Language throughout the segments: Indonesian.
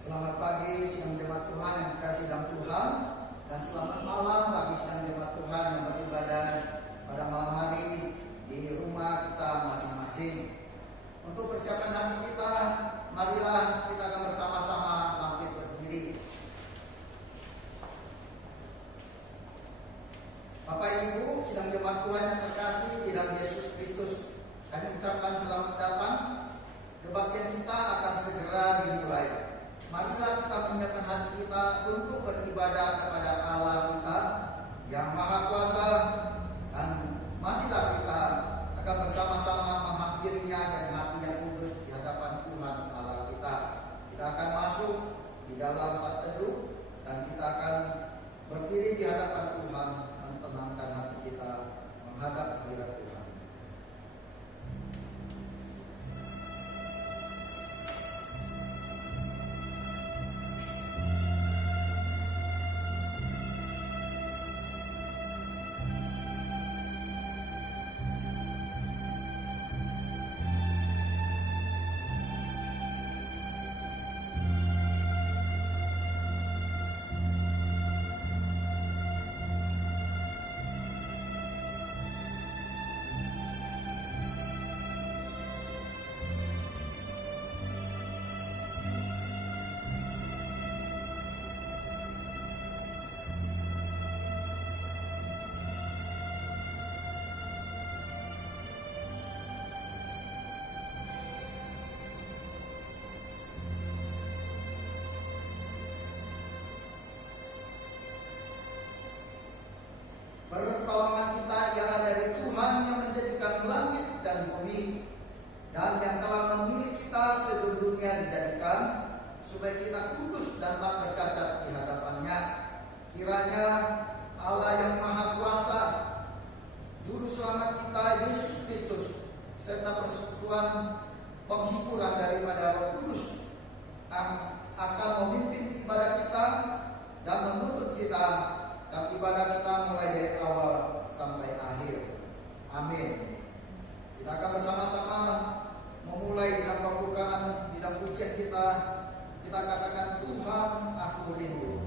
Selamat pagi sidang jemaat Tuhan yang dikasihi dalam Tuhan, dan selamat malam bagi sidang jemaat Tuhan yang beribadah pada malam hari di rumah kita masing-masing. Untuk persiapan hati kita, marilah kita akan bersama-sama bangkit berdiri. Bapak Ibu sidang jemaat Tuhan yang terkasih di dalam Yesus Kristus, kami ucapkan selamat datang. Kebaktian kita akan segera dimulai. Marilah kita menyiapkan hati kita untuk beribadah kepada Allah kita yang Maha Kuasa, dan marilah kita akan bersama-sama menghampirinya dengan hati yang kudus di hadapan Tuhan Allah kita. Kita akan masuk di dalam saat teduh dan kita akan berdiri di hadapan Tuhan, menenangkan hati kita menghadap hadirat Tuhan. Pertolongan kita ialah dari Tuhan yang menjadikan langit dan bumi, dan yang telah memilih kita sebelum dunia dijadikan, supaya kita kudus dan tak bercacat di hadapannya. Kiranya Allah yang Maha Kuasa, Juru Selamat kita Yesus Kristus, serta persekutuan penghiburan daripada Roh Kudus akan memimpin ibadah kita dan menuntut kita dan ibadah kita mulai dari awal sampai akhir. Amin. Kita akan bersama-sama memulai dalam pembukaan, di dalam pujian kita. Kita katakan, Tuhan aku rindu.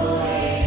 Tuhan,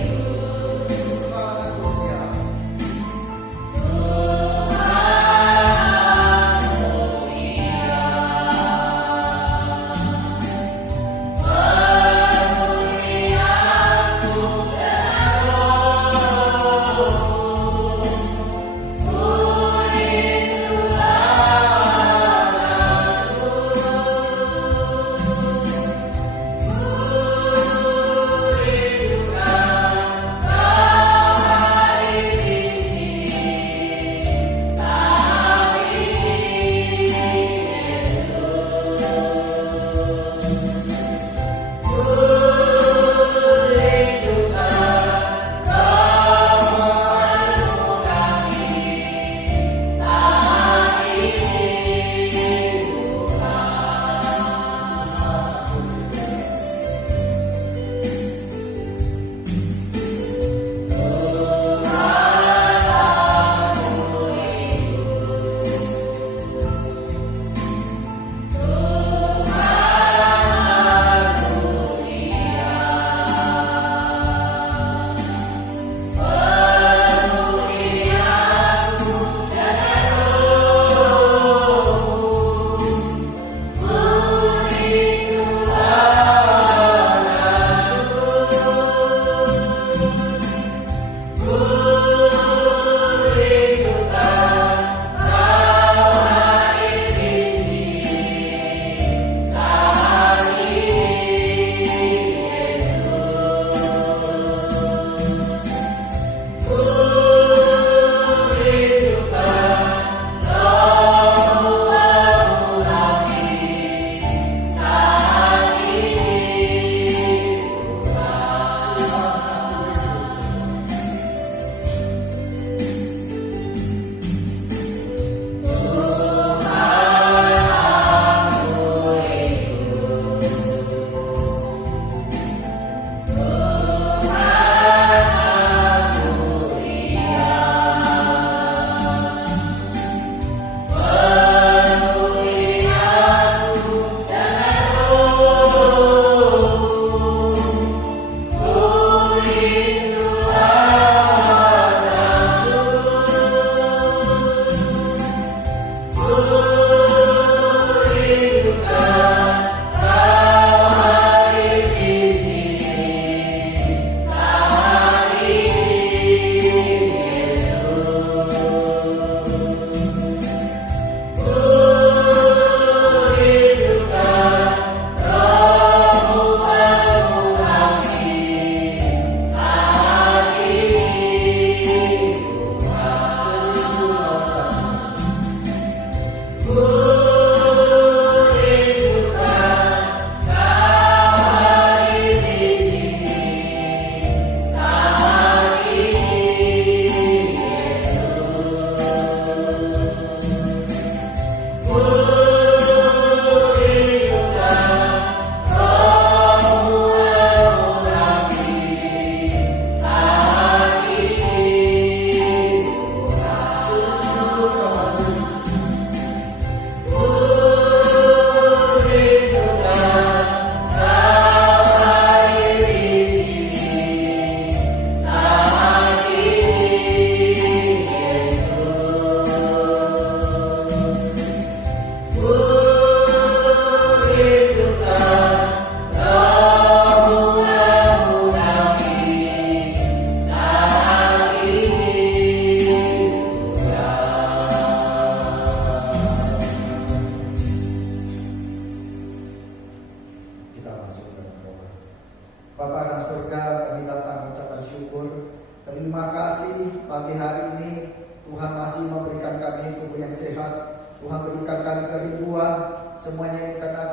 kita masuk dalam doa. Bapa dalam surga, kami datang mengucapkan syukur. Terima kasih pagi hari ini Tuhan masih memberikan kami tubuh yang sehat. Tuhan berikan kami kerinduan. Semuanya ini karena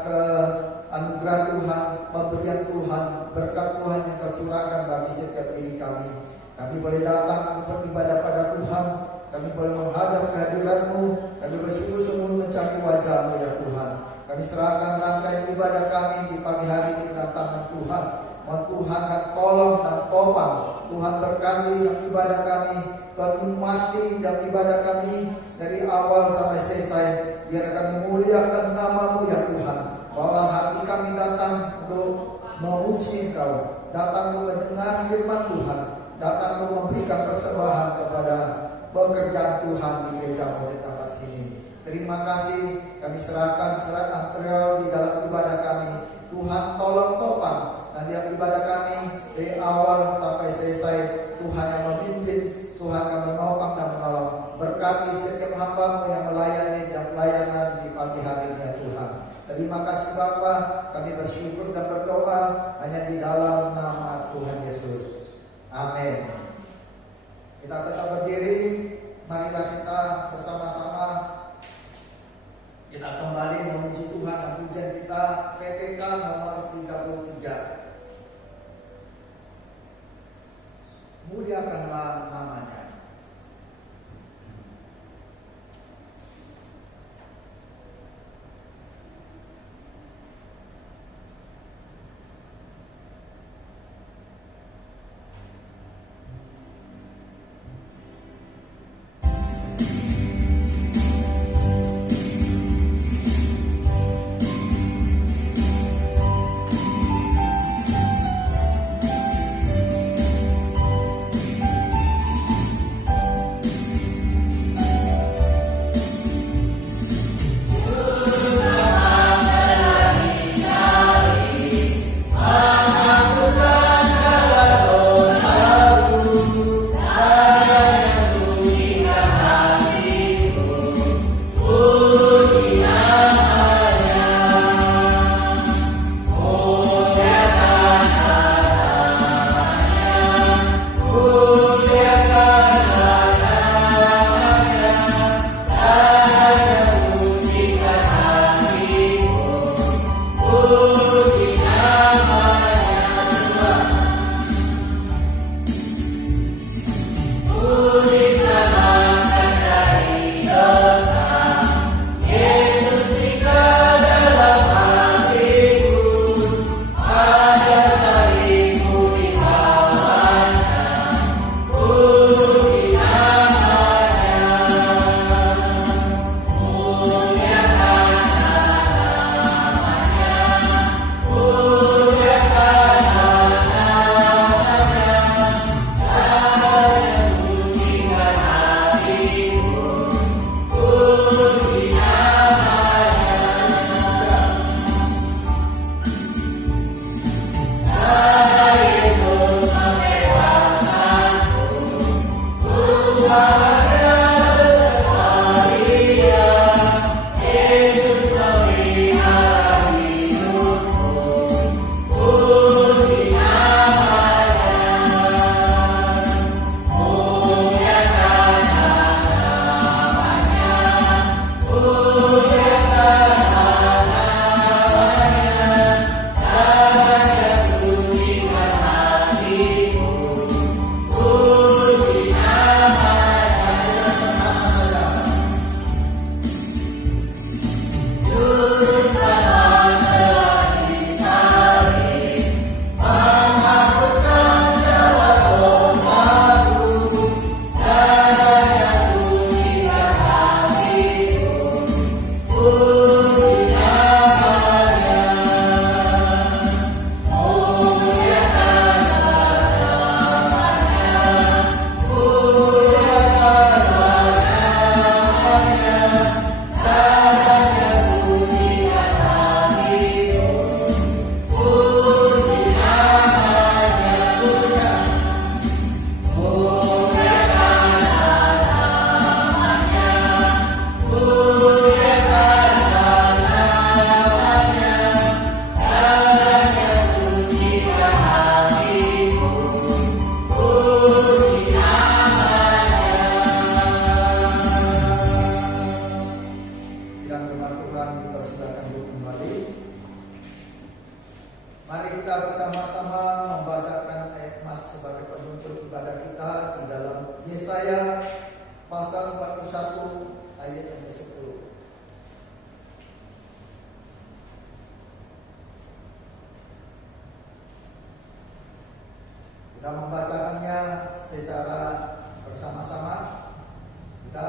anugerah Tuhan, pemberian Tuhan, berkat Tuhan yang tercurahkan bagi setiap diri kami. Kami boleh datang untuk beribadah pada Tuhan. Kami boleh menghadap kehadiran-Mu. Kami bersungguh-sungguh mencari wajah-Mu ya Tuhan. Kami serahkan rangkaian ibadah kami di pagi hari ini ke dalam tangan Tuhan. Mohon Tuhan akan tolong dan topang. Tuhan berkati dalam ibadah kami. Tuhan nikmati dalam ibadah kami dari awal sampai selesai. Biar kami muliakan nama-Mu ya Tuhan. Bahwa hati kami datang untuk memuji Engkau, datang untuk mendengar firman Tuhan, datang untuk memberikan persembahan kepada pekerjaan Tuhan di gereja di tempat sini. Terima kasih, kami serahkan material di dalam ibadah kami. Tuhan tolong topang dan dalam ibadah kami dari awal sampai selesai. Tuhan yang memimpin, Tuhan yang menopang dan menolong. Berkati setiap hamba-Mu yang melayani dan pelayanan di pagi hari ini ya Tuhan. Terima kasih Bapa, kami bersyukur dan berdoa hanya di dalam nama Tuhan Yesus. Amin. Kita tetap berdiri, marilah kita bersama-sama kita kembali memuji Tuhan dan pujian kita PPK nomor 33. Muliakanlah namanya. kita bersama-sama membacakan ayat mas sebagai penuntut ibadah kita di dalam Yesaya pasal 41 ayat yang ke-10. Kita membacakannya secara bersama-sama. Kita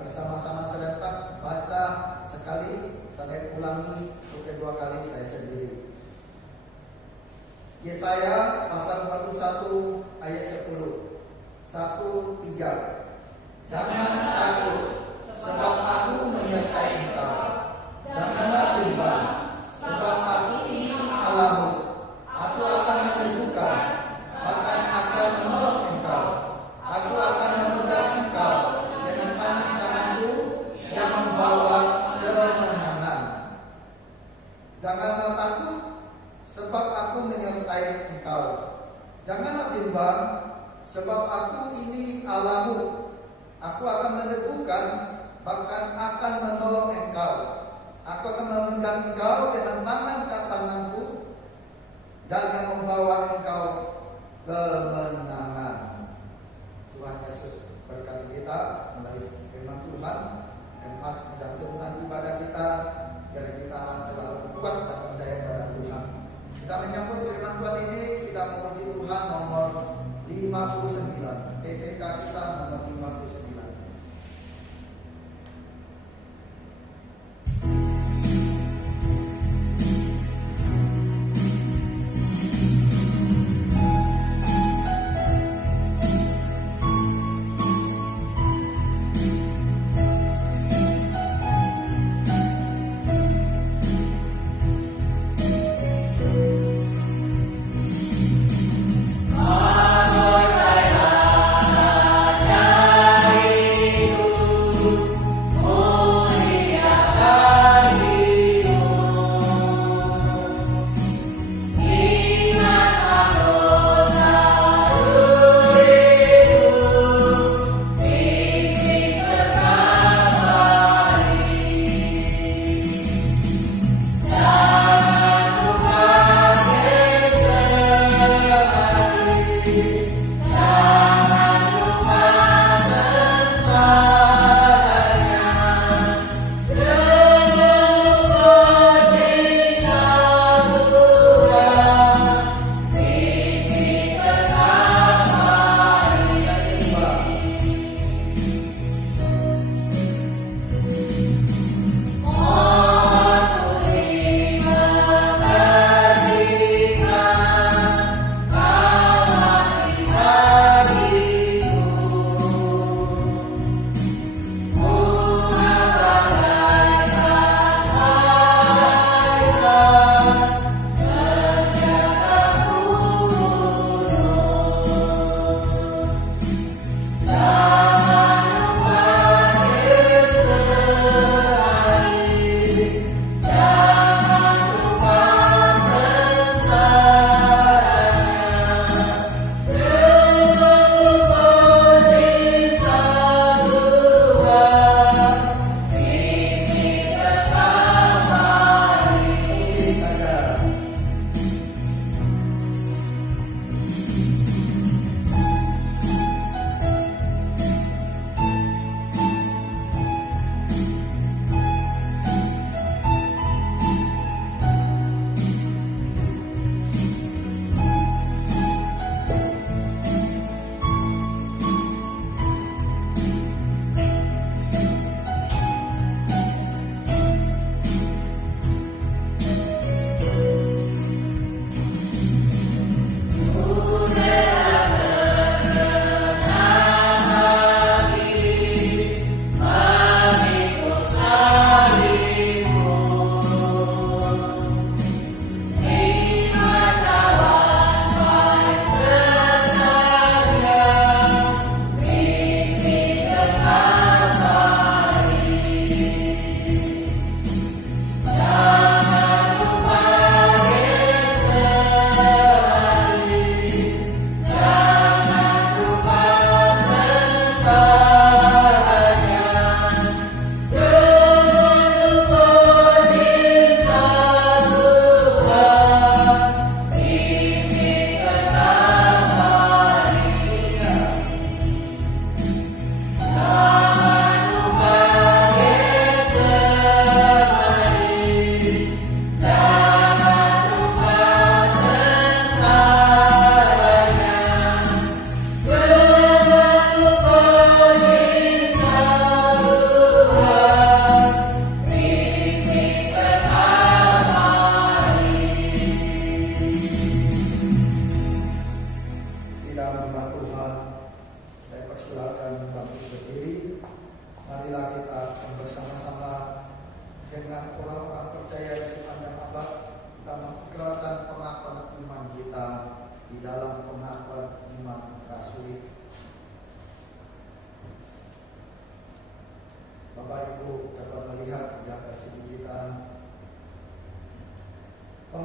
bersama-sama serentak baca sekali, saya ulangi untuk kedua kali saya sendiri. Yesaya pasal 41 ayat 10. 1, 3. Jangan takut, sebab aku menyertai engkau. Janganlah bimbang, sebab aku ini Allahmu. Aku akan meneguhkan, bahkan akan menolong engkau. Aku akan memegang engkau dengan tangan kananku yang membawa kemenangan. Janganlah takut, sebab aku menyertai engkau. Janganlah bimbang, sebab aku ini Allahmu. Aku akan meneguhkan, bahkan akan menolong engkau. Aku akan memegang engkau dengan tanganku dan yang membawa engkau kemenangan. Tuhan Yesus berkati kita melalui firman Tuhan yang mas menjangkaukan ibadah kita, biar kita selalu kuat dan percaya pada Tuhan. Kita menyambut firman Tuhan ini, kita memuji Tuhan nomor 59, PPK kita nomor 59.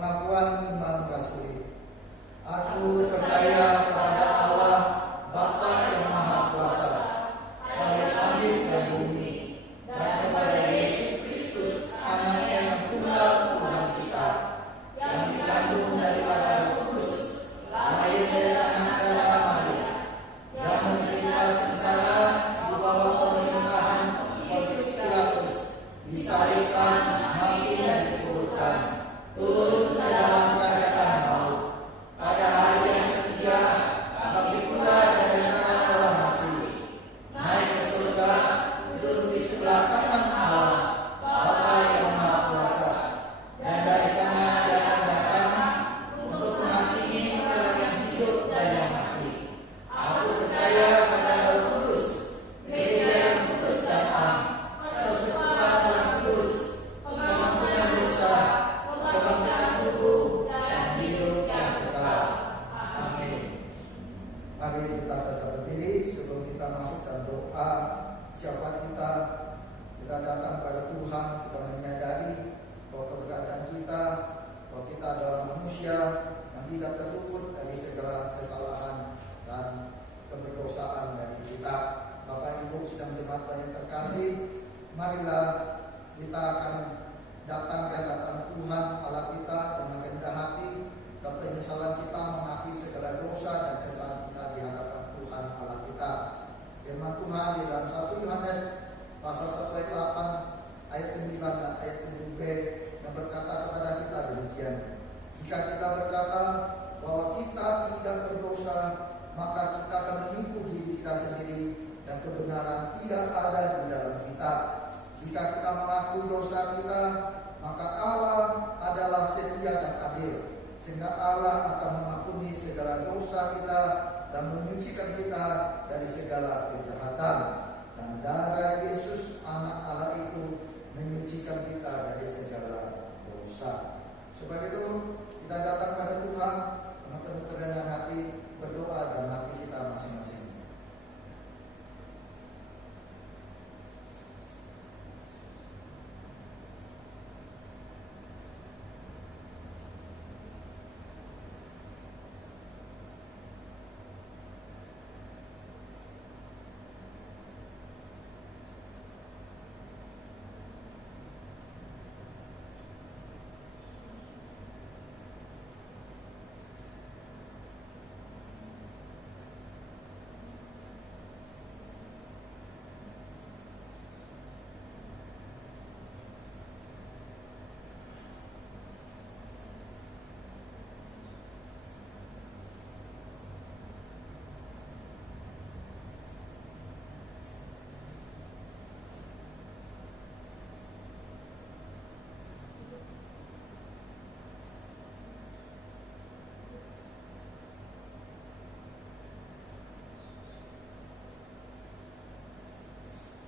Pengakuan iman rasuli. Aku percaya kepada Allah, Bapa yang Maha Kuasa, Khalik langit dan bumi, dan kepada Yesus Kristus, Anaknya yang tunggal Tuhan kita, yang dikandung daripada Roh Kudus, lahir dari anak darah Maria, yang menderita sengsara di bawah pemerintahan Pontius Pilatus, disalibkan, mati dan dikuburkan, turun ke dalam kerajaan maut. Pada hari yang ketiga, bangkit pula dari antara orang mati, naik ke surga, duduk di sebelah kanan Allah, Bapa yang Maha Kuasa, dan dari sana Dia akan datang untuk menghakimi orang yang hidup dan yang mati. Aku percaya kepada Roh Kudus, gereja yang kudus dan am, persekutuan orang kudus, pengampunan dosa, kebangkitan tubuh, dan hidup yang kekal. Amin. Mari kita tetap berdiri sebelum kita masuk dalam doa syafaat kita. Kita datang kepada Tuhan, kita menyadari bahwa keberadaan kita, bahwa kita adalah manusia yang tidak terluput dari segala kesalahan dan keberdosaan dari kita. Bapak Ibu sedang jemaat yang terkasih, marilah kita akan datang ke hadapan Tuhan Allah kita dengan rendah hati dan penyesalan kita mengakui segala dosa dan kesalahan kita di hadapan Tuhan Allah kita. Firman Tuhan di dalam 1 Yohanes pasal 1 ayat 8 ayat 9 dan ayat 7b yang berkata kepada kita demikian. Jika kita berkata bahwa kita tidak berdosa, maka kita akan menipu diri kita sendiri dan kebenaran tidak ada di dalam kita. Jika kita mengaku dosa kita, maka Allah adalah setia dan adil, sehingga Allah akan mengampuni segala dosa kita dan menyucikan kita dari segala kejahatan. Dan darah Yesus Anak Allah itu menyucikan kita dari segala dosa. Sebab itu kita datang pada Tuhan dengan penuh kerendahan hati, berdoa dalam hati kita masing-masing.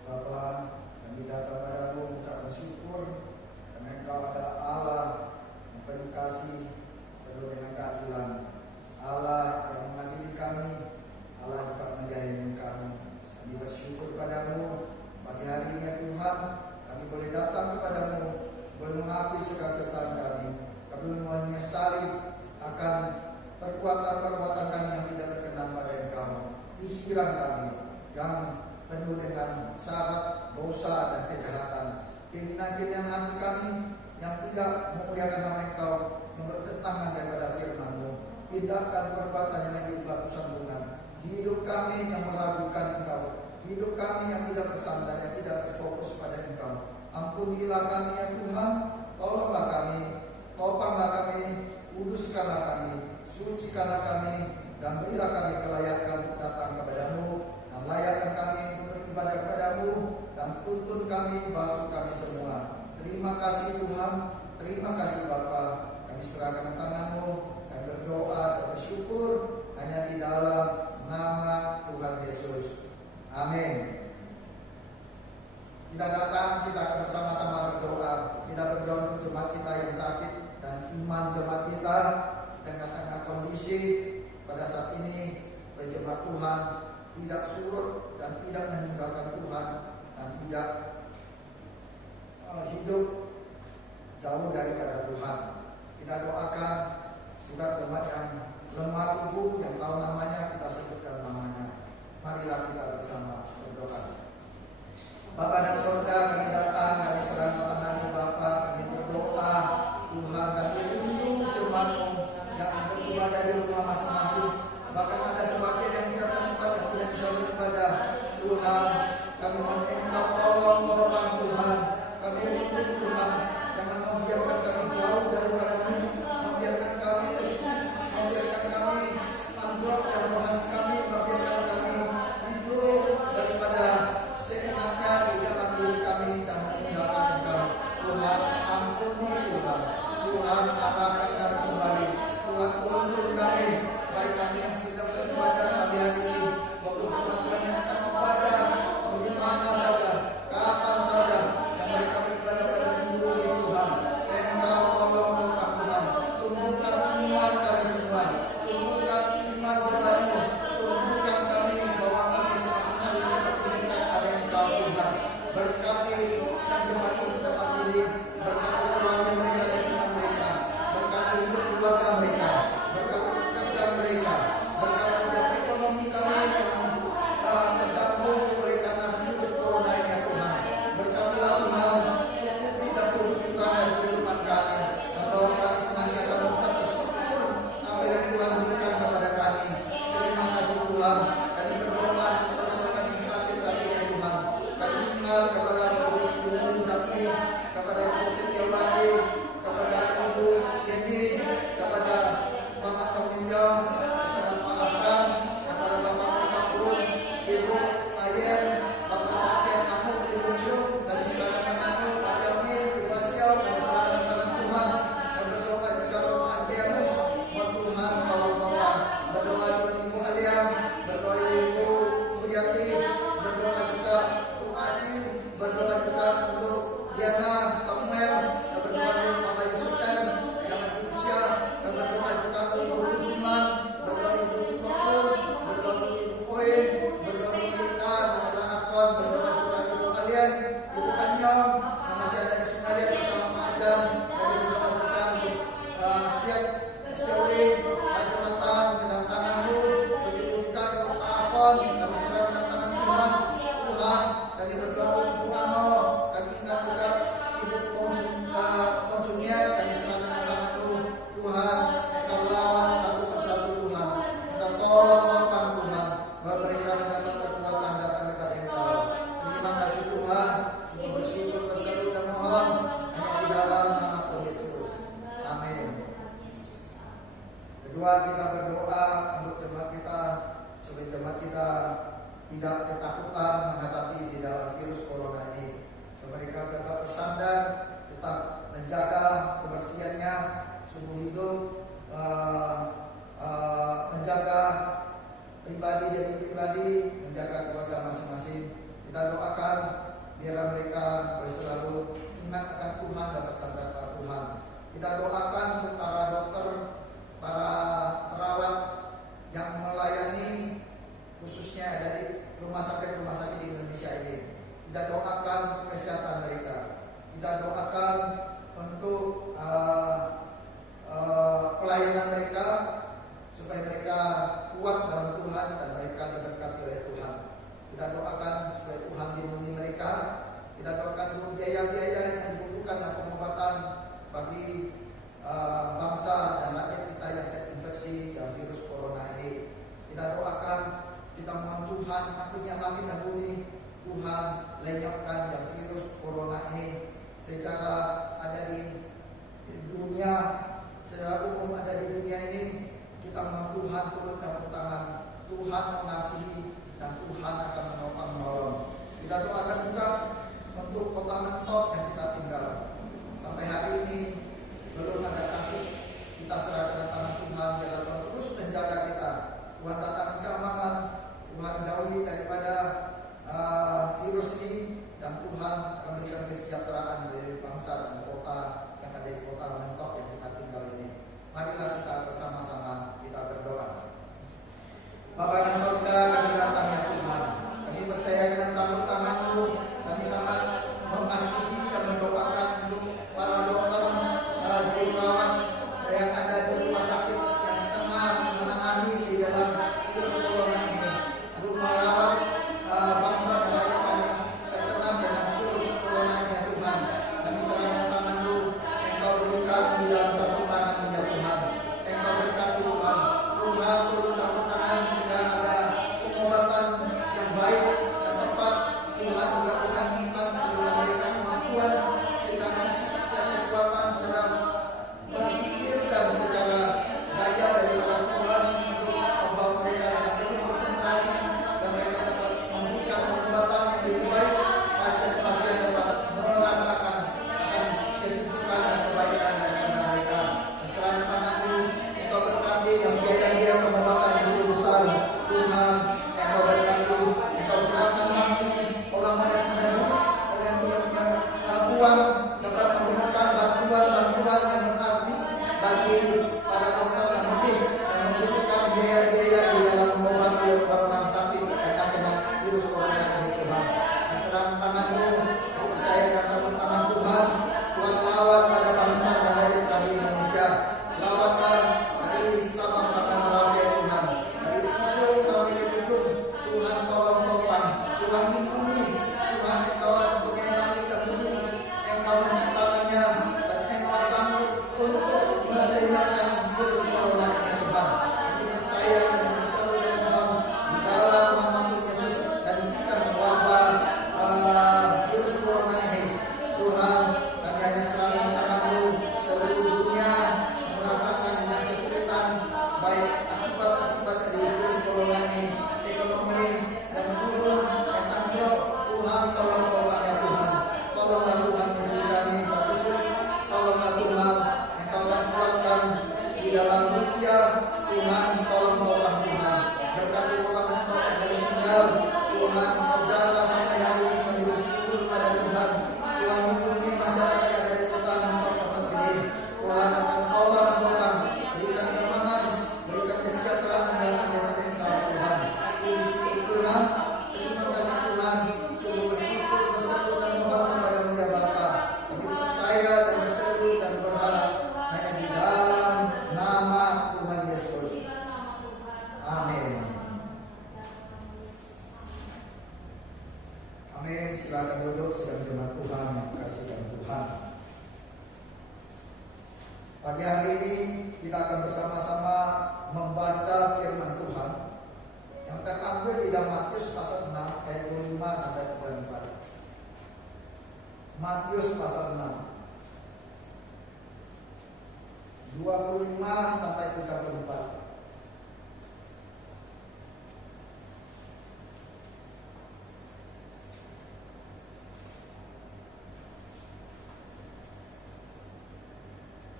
Bapa, kami datang padamu mengucapkan syukur karena Engkau adalah Allah yang penuh kasih, penuh dengan keadilan, Allah yang mengadili kami, Allah yang tak menyayangi kami. Kami bersyukur padamu pagi hari ini ya Tuhan, kami boleh datang kepadamu, boleh mengakui segala kesalahan kami, kami boleh menyesali akan perbuatan-perbuatan kami yang tidak berkenan pada Engkau, pikiran kami yang penuh dengan syarat dosa dan kejahatan, keinginan-keinginan hati kami yang tidak memuliakan nama Engkau, yang bertentangan daripada firman-Mu, tindakan perbuatan yang lagi batu sambungan, hidup kami yang meragukan Engkau, hidup kami yang tidak bersandar, yang tidak berfokus pada Engkau. Ampunilah kami ya Tuhan, tolonglah kami, topanglah kami, kuduskanlah kami, sucikanlah kami, dan berilah kami kelayakan untuk datang kepadamu, dan layakkan kami untuk beribadah kepadamu, dan tuntun kami, basuh kami semua. Terima kasih Tuhan, terima kasih Bapa. Kami serahkan tangan-Mu dan berdoa dan bersyukur hanya di dalam nama Tuhan Yesus. Amin. Kita datang, kita akan bersama-sama berdoa. Kita berdoa untuk jemaat kita yang sakit dan iman jemaat kita tengah-tengah kondisi pada saat ini. Jemaat Tuhan tidak surut dan tidak meninggalkan Tuhan dan tidak hidup jauh daripada Tuhan. Kita doakan juga jemaat yang lemah tubuh, yang tahu namanya, kita sebutkan namanya. Marilah kita bersama berdoa. Bapa dan Surga, kami datang, kami serahkan tangan-Mu Bapa, kami berdoa, Tuhan, kami rindu jemaat-Mu yang beribadah di rumah masing-masing. Bahkan ada sebagian yang tidak sempat, yang tidak bisa beribadah. Tuhan, kami mohon Engkau tolong Tuhan, kami rindu Tuhan, jangan membiarkan kami jauh daripada-Mu, membiarkan kami lesu, membiarkan kami anjlok dan rohani kami, membiarkan kami hidup daripada seenaknya di dalam diri kami dan meninggalkan Engkau. Tuhan, ampuni Tuhan, Tuhan arahkan kami kembali, Tuhan tuntun kami, baik kami yang sedang beribadah pagi hari ini, maupun jemaat Tuhan yang akan ibadah di mana saja, kapan saja, yang mereka beribadah pada minggu ini Tuhan. Engkau tolong Bapak Tuhan, tumbuhkan iman kami semua, tumbuhkan iman jemaat-Mu, tumbuhkan kami bahwa kami semakin dekat pada Engkau Tuhan. Berkati sedang jemaat-Mu kita fasili, berkati keluarga mereka dan iman mereka, berkati hidup keluarga mereka, berkati pekerjaan mereka, berkati dan ekonomi kami yang terganggu oleh karena virus corona ini ya Tuhan. Berkatilah Tuhan, cukupi dan kebutuhan dan kehidupan kami, dan bahwa kami senantiasa mengucap syukur apa yang Tuhan berikan kepada kami. Terima kasih Tuhan. Kami berdoa khususnya kami yang sakit saat ini ya Tuhan. Kami ingat kepada Ibu Daphne, kepada Ibu Setiawati, kepada Ibu Yeni, kepada Bapak Cominjau, kepada Pak Hasan, kepada Bapak Kapur, Ibu Ayen, Bapak Sakit Kamu, Ibu Jum, kami serahkan tangan-Mu, Pak Jamil, Ibu Asial, kami serahkan tangan Tuhan, dan berdoa juga untuk Adrianus, buat Tuhan tolong Bapak, berdoa untuk Ibu Aliam, berdoa Ibu Budiati, berdoa juga untuk Aji, berdoa juga untuk Diana, Samuel, dan berdoa untuk Bapak Yusutan, dan Ibu Sia, dan berdoa juga untuk Ibu Kusiman, berdoa Ibu Cukoksul, berdoa untuk Ibu Koin, berdoa untuk kita, bersama Akon, berdoa juga Ibu kalian, Ibu Kanyong, yang masih ada di Sungai bersama Pak Adam, kami berdoa juga untuk Siap, Sioli, Pak Jonathan, dengan tangan-Mu, begitu juga untuk Pak Afon, kami serahkan dengan tangan Tuhan, Tuhan, kami berdoa untuk Ibu Ano, kami ingat juga Ibu Konsumian, kami serahkan dengan tangan-Mu, Tuhan, Engkau lawan satu persatu Tuhan, Engkau tolong Bapak Tuhan, bahwa mereka mendapat kekuatan datang kepada Engkau. Terima kasih Tuhan, sungguh bersyukur, berseru dan mohon hanya di dalam nama Tuhan Yesus. Amin. Kedua, kita berdoa untuk jemaat kita, supaya jemaat kita tidak ketakutan menghadapi di dalam virus corona ini. Supaya mereka tetap bersandar, tetap menjaga kebersihannya, suhu hidup, menjaga pribadi demi pribadi, menjaga keluarga masing-masing. Kita doakan biar mereka selalu ingat akan Tuhan dan bersandar pada Tuhan. Kita doakan untuk para dokter, para perawat yang melayani khususnya dari rumah sakit di Indonesia ini. Kita doakan untuk kesehatan mereka. Kita doakan untuk pelayanan mereka, supaya mereka kuat dalam Tuhan dan mereka diberkati oleh Tuhan. Kita doakan supaya Tuhan lindungi mereka. Kita doakan untuk biaya-biaya yang dibutuhkan dan pengobatan bagi bangsa dan rakyat kita yang terinfeksi dengan virus corona ini. Kita doakan, kita mohon Tuhan, Punya langit dan bumi, Tuhan lenyapkan yang virus corona ini secara ada di dunia, secara umum ada di dunia ini. Kita mohon Tuhan turun campur tangan, Tuhan mengasihi dan Tuhan akan menopang menolong. Kita doakan juga untuk kota Mentok yang kita tinggal. Sampai hari ini belum ada kasus, kita serahkan tangan Tuhan, biar Tuhan terus menjaga kita. Tuhan datang keamanan, Tuhan jauhi daripada virus ini, dan Tuhan memberikan kesejahteraan dari bangsa dan kota yang ada di kota Mentok yang kita tinggal ini. Marilah kita bersama-sama kita berdoa. Bapa dan Saudara, kami datang ya Tuhan, kami percaya dengan campur tangan-Mu, kami sangat mengasihi dan para dokter dan medis yang membutuhkan biaya-biaya di dalam mengobati orang-orang sakit karena virus corona ini Tuhan. Diserahkan tangan-Mu, yang percaya dan turun tangan Tuhan. Tuhan lawan pada bangsa dan rakyat kami Indonesia. Lawanlah dari Sabang sampai Merauke Tuhan, dari ujung sampai di ujung. Tuhan tolong topang, Tuhan lindungi, Tuhan Engkau punya langit dan bumi, Engkau menciptakannya dan Engkau sanggup untuk mengendalikan virus corona ini Tuhan. Kami percaya dan berseru dan mohon di dalam nama Tuhan Yesus dan hentikan wabah virus corona ini Tuhan. Kami hanya serahkan tangan-Mu. Seluruh dunia merasakan dengan kesulitan baik akibat dari virus corona ini, ekonomi yang menurun, yang anjlok. Tuhan tolong ya Tuhan, tolonglah Tuhan memberi kami khusus, tolonglah Tuhan Engkau akan kuatkan di dalam rupiah. Tuhan tolong Tuhan, berkati kota Mentok yang dari tinggal Tuhan, Engkau jaga sampai hari ini kami bersyukur pada Tuhan. Tuhan hubungi masyarakat yang dari kota Mentok tempat sini. Tuhan akan tolong berikan keamanan, berikan kesejahteraan dan daripada Engkau Tuhan. Puji syukur Tuhan, terima kasih Tuhan. Sungguh bersyukur, berseru dan mohon kepada-Mu ya Bapa. Kami percaya dan berseru dan berharap hanya di dalam nama Tuhan Yesus. Amin. Amin. Silakan duduk, sedang firman Tuhan, kasihkan Tuhan. Pagi hari ini kita akan bersama-sama membaca firman Tuhan yang terambil di dalam Matius pasal 6 ayat 25 sampai 34. Matius pasal 6 25 sampai 34.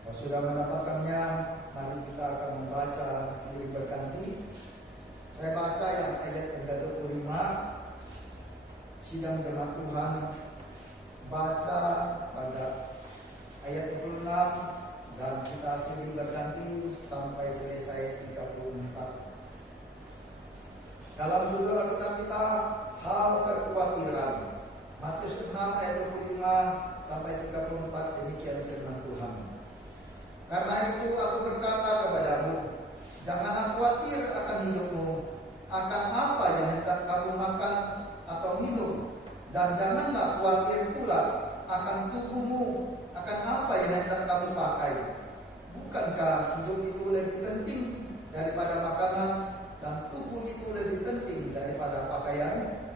Kalau sudah mendapatkannya, mari kita akan membaca sendiri berganti. Saya baca yang ayat yang ke-25, sidang jemaat Tuhan baca pada ayat 26 dan kita sendiri berganti sampai selesai 34. Dalam judul Alkitab kita, hal kekhawatiran. Matius 6 ayat 25 sampai 34, demikian firman Tuhan. Karena itu aku berkata kepadamu, janganlah khawatir akan hidupmu, akan apa yang hendak kamu makan atau minum, dan janganlah khawatir pula akan tubuhmu, akan apa yang hendak kamu pakai. Bukankah hidup itu lebih penting daripada makanan, dan tubuh itu lebih penting daripada pakaian?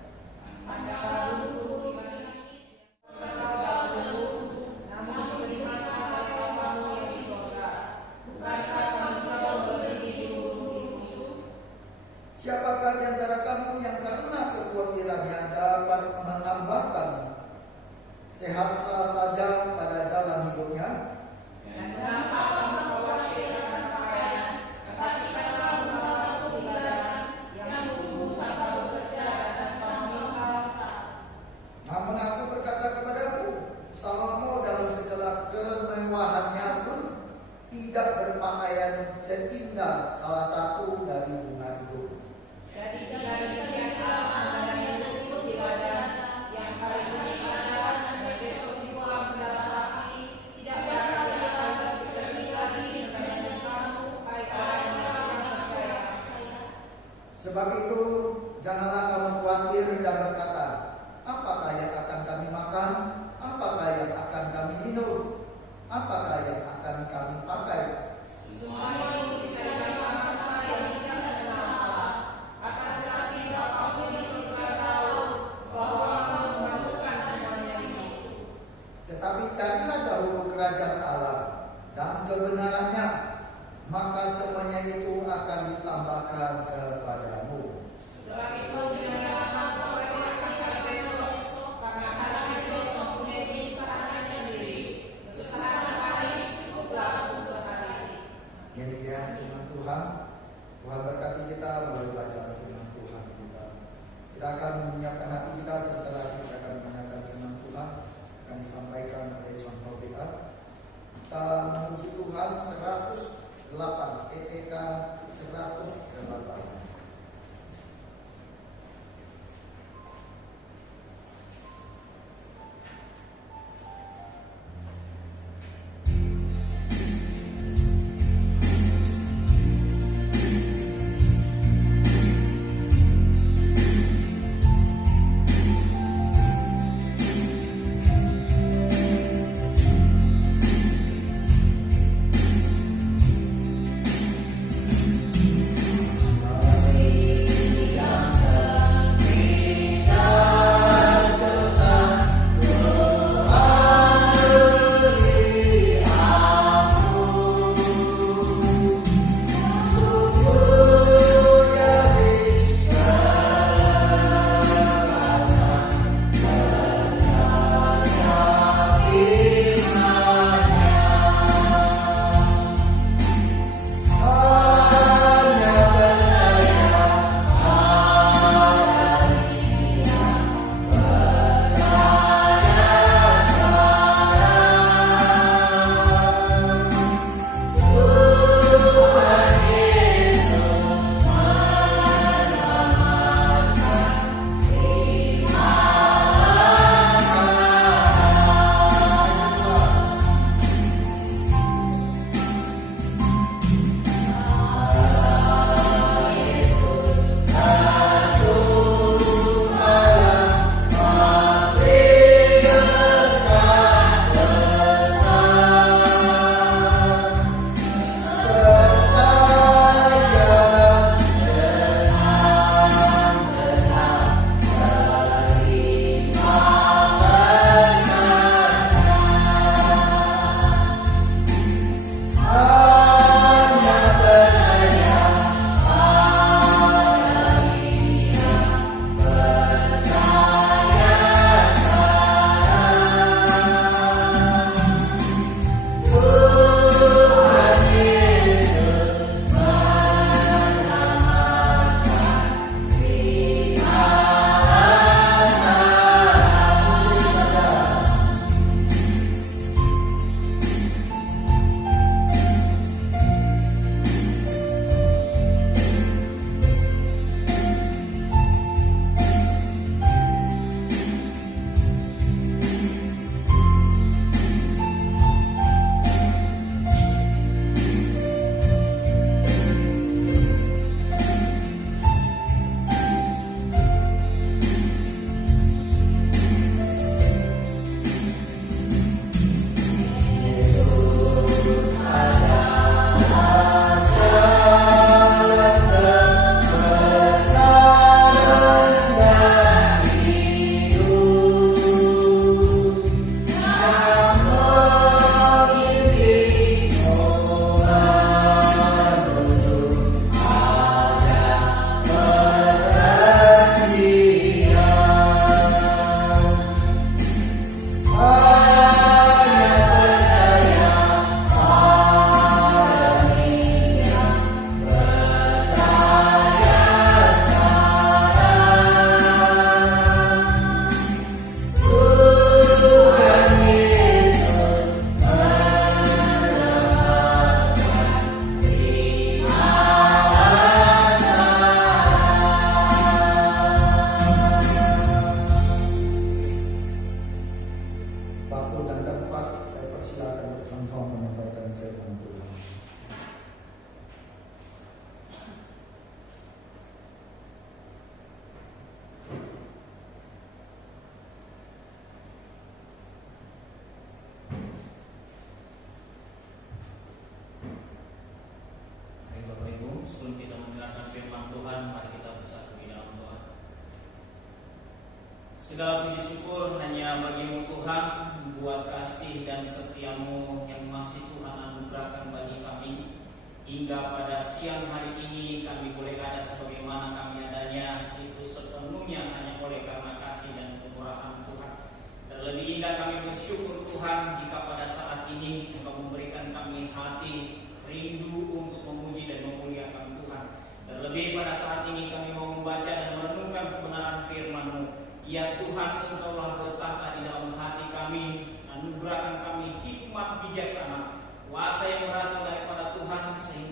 Siapakah di antara kamu yang karena kekhawatirannya dapat menambahkan sehasta saja pada jalan hidupnya? Namun aku berkata kepadamu, Salomo dalam segala kemewahannya pun tidak berpakaian seindah salah satu dari bunga itu. Jadi yang hari ini ada dan besok dibuang ke dalam api, tidak dapat diberi lagi dengan kamu, hai orang yang percaya. Sebab itu janganlah kamu khawatir dan berkata, apakah yang akan kami makan, apakah yang akan kami minum, apakah yang akan kami pakai? Semua itu dicari masa yang tidak ada Allah. Akan tetapi Bapamu di surga tahu bahwa kamu memerlukan semuanya itu. Tetapi carilah dahulu kerajaan Allah dan kebenarannya, maka semuanya itu akan ditambahkan kepadamu. Sebab itu janganlah kamu berpikir besok, karena hari besok mempunyai kesusahannya sendiri. Kesusahan hari cukuplah untuk sehari. Demikian firman Tuhan. Tuhan berkati kita melalui bacaan firman Tuhan kita. Kita akan menyiapkan hati kita setelah kita akan mendengarkan firman Tuhan akan disampaikan oleh contoh kita. Kita memuji Tuhan 100 8, PTK 108. Sebelum kita mendengarkan firman Tuhan, mari kita bersatu di dalam doa. Segala puji syukur hanya bagi-Mu Tuhan, buat kasih dan setia-Mu yang masih Tuhan anugerahkan bagi kami. Hingga pada siang hari ini kami boleh ada sebagaimana kami adanya, itu sepenuhnya hanya oleh karena kasih dan kemurahan Tuhan. Dan lebih indah kami bersyukur Tuhan jika pada saat ini Engkau memberikan kami hati rindu untuk memuji dan memuliakan Tuhan. Dan lebih pada saat ini kami mau membaca dan merenungkan kebenaran firman-Mu. Ya Tuhan, Engkaulah bertata di dalam hati kami, anugerahkan kami hikmat bijaksana, kuasa yang berasal daripada Tuhan, sehingga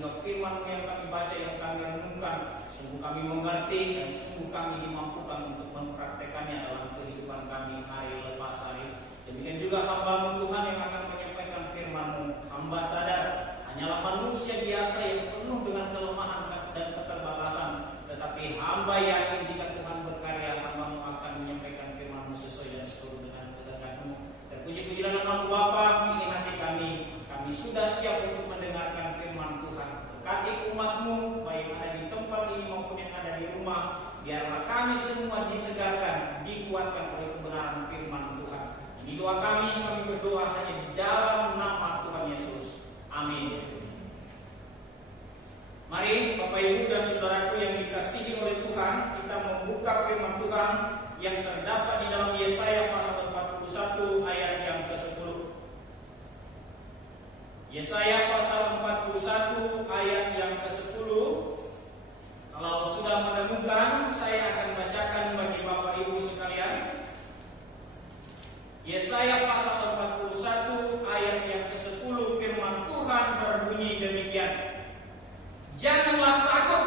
sungguh kami mengerti dan sungguh kami dimampukan untuk mempraktekannya dalam kehidupan kami hari lepas hari. Demikian juga hamba-Mu Tuhan yang akan menyampaikan firman-Mu. Hamba sadar hanyalah manusia biasa yang penuh dengan kelemahan dan keterbatasan, tetapi hamba yakin jika Tuhan berkarya, hamba-Mu akan menyampaikan firman-Mu sesuai dan seturut dengan kehendak-Mu. Terpuji-pujilah nama-Mu Bapa, ini hati kami sudah siap untuk mendengarkan firman Tuhan. Berkati umat-Mu, baik ada di tempat ini maupun yang ada di rumah, biarlah kami semua disegarkan, dikuatkan oleh kebenaran firman Tuhan. Ini doa kami berdoa hanya di dalam nama Tuhan Yesus. Amin. Mari Bapak Ibu dan Saudaraku yang dikasihi oleh Tuhan, kita membuka firman Tuhan yang terdapat di dalam Yesaya pasal 41 ayat yang ke-10. Yesaya pasal 41 ayat yang ke-10. Kalau sudah menemukan, saya akan bacakan bagi Bapak Ibu sekalian. Yesaya pasal 41 ayat yang ke-10, firman Tuhan berbunyi demikian. Janganlah takut,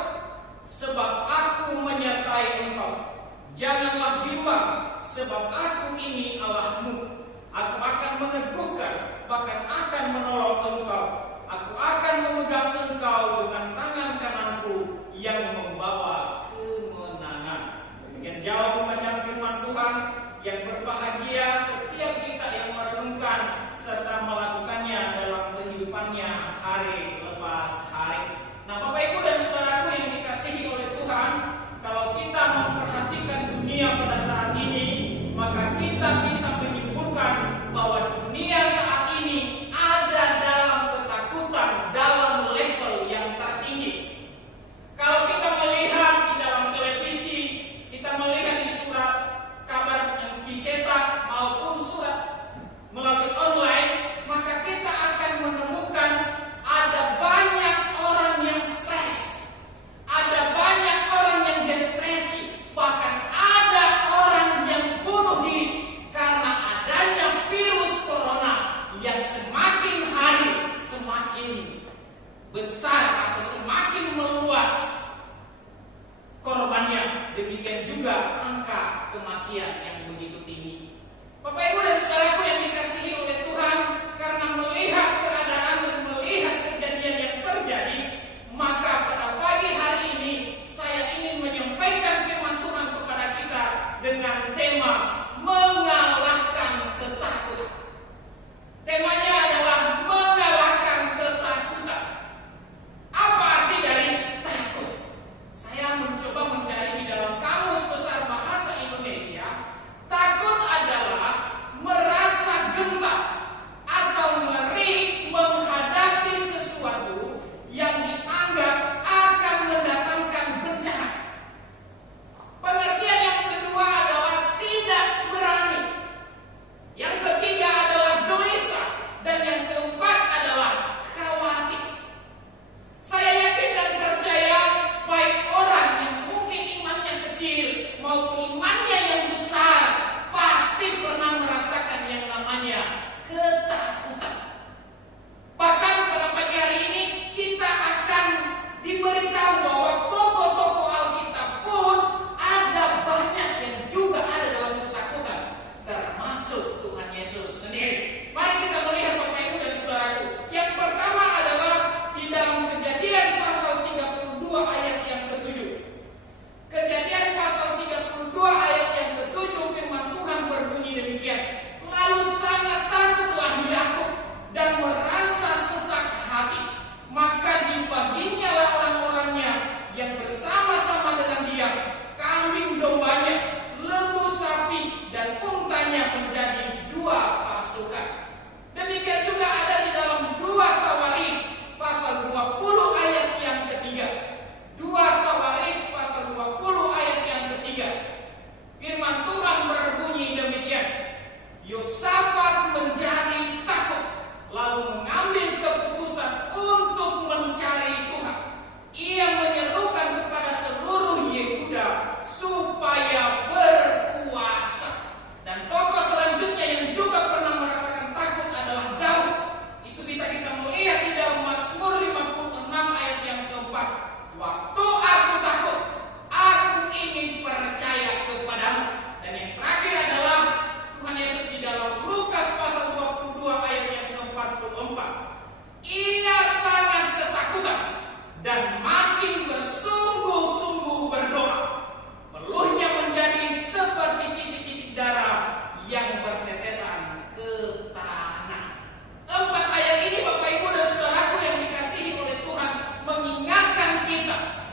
sebab aku menyertai engkau. Janganlah bimbang, sebab aku ini Allahmu. Aku akan meneguhkan, bahkan akan menolong engkau. Aku akan memegang engkau dengan tangan kananku yang membawa kemenangan. Demikian jauh pembacaan firman Tuhan yang berbahagia setiap kita yang merenungkan serta melakukannya dalam kehidupannya hari lepas hari. Nah, Bapak Ibu dan Saudaraku yang dikasihi oleh Tuhan, kalau kita memperhatikan dunia pada saat ini, maka kita bisa menyimpulkan bahwa dunia saat ini ada dalam ketakutan dalam level yang tertinggi. Kalau kita melihat di dalam televisi, kita melihat di surat kabar yang dicetak maupun surat melalui online, maka kita akan menemukan ada banyak orang yang stres, ada banyak orang yang depresi, bahkan ada orang yang bunuh diri karena adanya virus corona yang semakin hari semakin besar atau semakin meluas korbannya. Demikian juga angka kematian yang begitu tinggi. Bapak Ibu dan Saudaraku yang dikasihi oleh Tuhan, karena melihat keadaan dan melihat kejadian yang terjadi, maka pada pagi hari ini saya ingin menyampaikan firman Tuhan kepada kita dengan tema mengalahkan ketakutan. Temanya adalah mengalahkan ketakutan. Apa arti dari takut? Saya mencoba mencari di dalam Kamus Besar Bahasa Indonesia,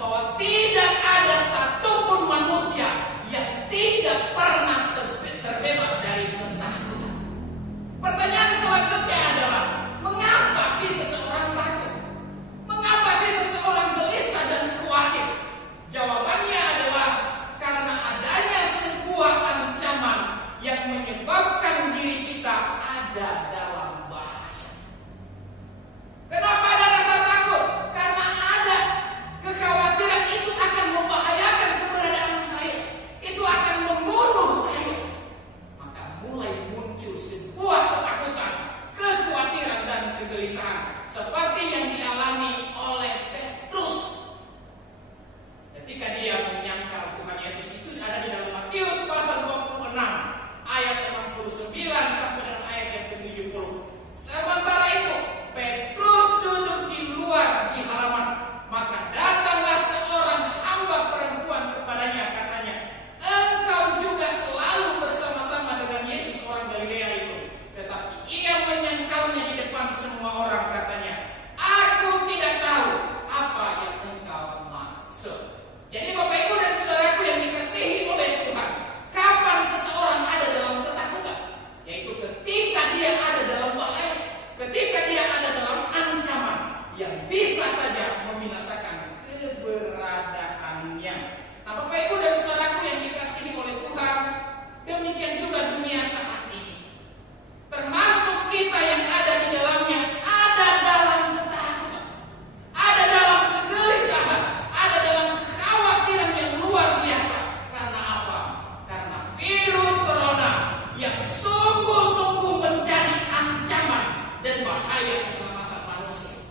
bahwa tidak ada satupun manusia yang tidak pernah terbebas dari ketakutan. Pertanyaan selanjutnya adalah, mengapa sih seseorang takut? Mengapa sih seseorang gelisah dan khawatir? Jawabannya adalah karena adanya sebuah ancaman yang menyebabkan diri kita ada dalam bahaya. Kenapa ada rasa takut? Karena ada kekhawatiran itu akan membahayakan keberadaan saya. Itu akan membunuh saya. Maka mulai muncul sebuah ketakutan, kekhawatiran dan kegelisahan seperti yang dialami oleh Petrus ketika dia menyangkal Tuhan Yesus. Itu ada di dalam Matius pasal 26 ayat 69 sampai dengan ayat yang ke-70. Sementara itu Petrus duduk di luar di halaman, maka datanglah seorang hamba perempuan kepadanya, katanya, "Engkau juga selalu bersama-sama dengan Yesus orang Galilea itu." Tetapi ia menyangkalnya di depan semua orang, katanya, "Aku tidak tahu apa yang engkau maksud." Jadi Bapak Ibu dan saudaraku yang dikasihi oleh Tuhan, kapan seseorang ada dalam ketakutan? Yaitu ketika dia ada dalam bahaya, ketika dia ada dalam ancaman yang bisa saja membinasakan keberadaannya. Nah, Bapak Ibu dan saudaraku yang dikasihi oleh Tuhan, demikian juga dunia saat ini. Termasuk kita yang ada di dalamnya, ada dalam ketakutan, ada dalam kegelisahan, ada dalam kekhawatiran yang luar biasa. Karena apa? Karena virus corona yang sungguh-sungguh menjadi ancaman dan bahaya keselamatan manusia.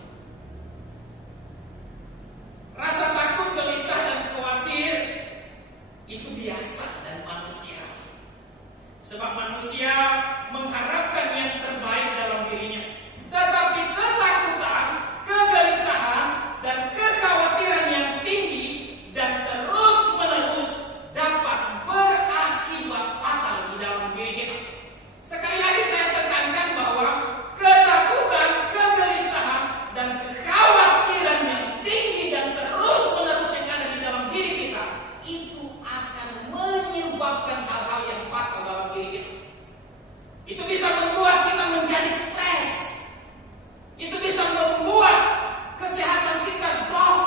Rasa takut, gelisah, dan khawatir itu biasa dan manusiawi. Sebab manusia mengharapkan yang terbaik dalam dirinya. Tetapi ketakutan, kegelisahan, dan kekhawatiran yang tinggi dan terus-menerus dapat berakibat fatal di dalam diri kita. Sekali lagi saya tekankan bahwa ketakutan, kegelisahan, dan kekhawatiran yang tinggi dan terus-menerus yang ada di dalam diri kita itu akan menyebabkan hal-hal yang fatal dalam diri kita. Itu bisa membuat kita menjadi stres. Itu bisa membuat kesehatan kita drop,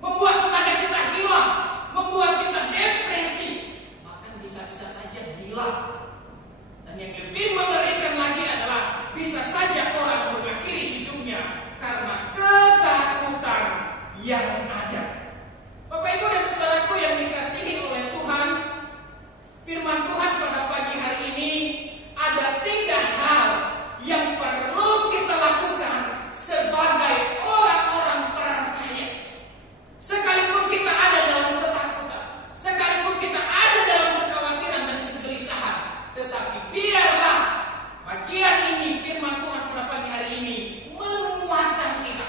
membuat tenaga kita hilang, membuat kita depresi, bahkan bisa-bisa saja gila. Dan yang lebih mengerikan lagi adalah bisa saja orang mengakhiri hidupnya karena ketakutan yang ada. Bapak Ibu dan saudaraku yang dikasihi oleh Tuhan, firman Tuhan pada pagi hari ini ada 3 hal yang perlu kita lakukan sebagai orang-orang percaya. Sekalipun kita ada dalam ketakutan, sekalipun kita ada dalam kekhawatiran dan kegelisahan, tetapi biarlah bagian ini firman Tuhan pada pagi hari ini menguatkan kita,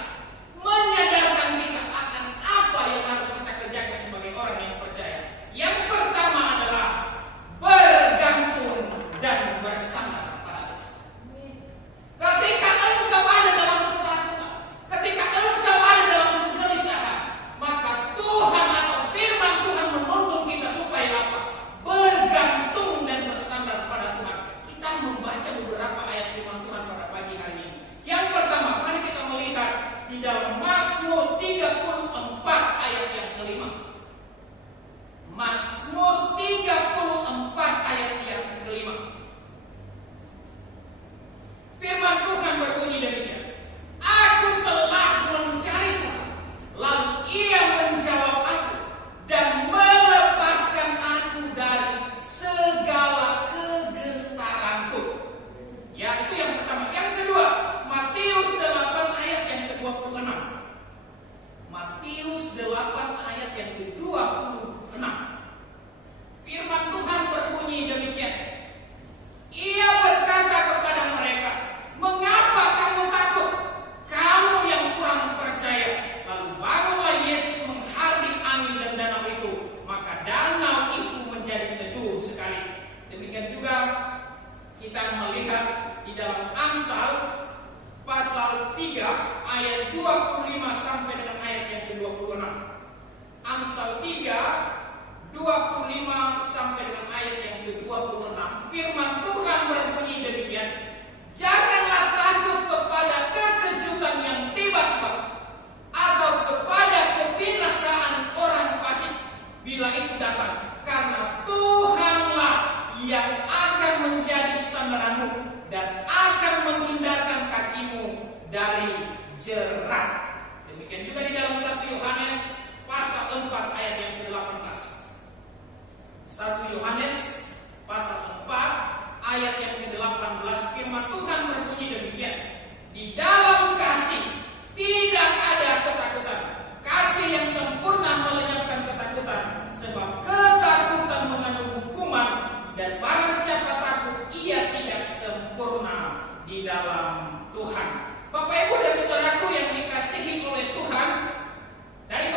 menyadarkan kita akan Yohanes pasal 4 ayat yang ke-18. 1 Yohanes pasal 4 ayat yang ke-18, firman Tuhan berbunyi demikian. Di dalam kasih tidak ada ketakutan. Kasih yang sempurna melenyapkan ketakutan, sebab ketakutan mengandung hukuman, dan barang siapa takut ia tidak sempurna di dalam Tuhan. Bapak Ibu dan saudaraku yang dikasihi oleh Tuhan, dari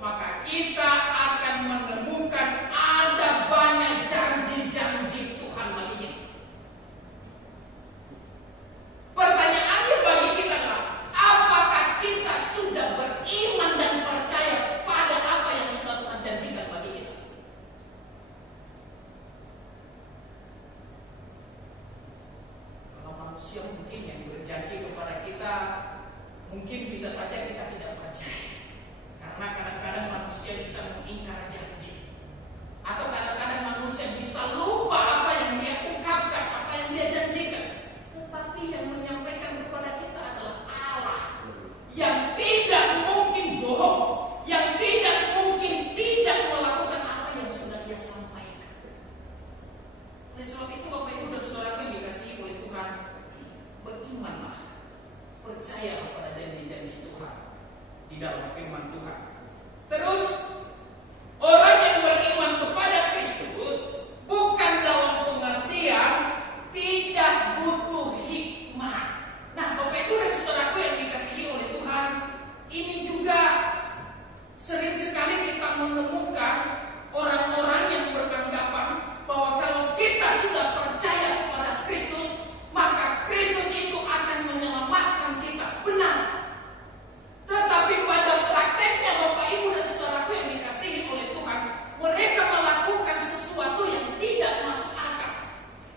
maka kita akan menemukan ada banyak janji-janji Tuhan bagi kita. Pertanyaannya bagi kita adalah, apakah kita sudah beriman dan percaya pada apa yang sudah Tuhan janjikan bagi kita? Kalau manusia mungkin yang berjanji kepada kita, mungkin bisa saja kita tidak percaya. Karena kadang-kadang manusia bisa mengingkar janji. Atau kadang-kadang manusia bisa lupa apa yang dia ungkapkan, apa yang dia janjikan. Tetapi yang menyampaikan kepada kita adalah Allah yang tidak mungkin bohong, yang tidak mungkin tidak melakukan apa yang sudah dia sampaikan. Oleh sebab itu Bapak Ibu dan Saudara yang dikasihi oleh Tuhan, berimanlah, percayalah pada janji-janji Tuhan di dalam firman Tuhan. Terus orang yang beriman kepada Kristus bukan dalam pengertian tidak butuh hikmah. Nah, Bapak Ibu dan Saudaraku yang dikasihi oleh Tuhan, ini juga sering sekali kita menemukan orang-orang yang beranggapan bahwa kalau kita sudah percaya kepada Kristus, maka Kristus itu akan menyelamatkan kita. Benar. Tetapi pada prakteknya Bapak Ibu dan Saudaraku yang dikasihi oleh Tuhan, mereka melakukan sesuatu yang tidak masuk akal,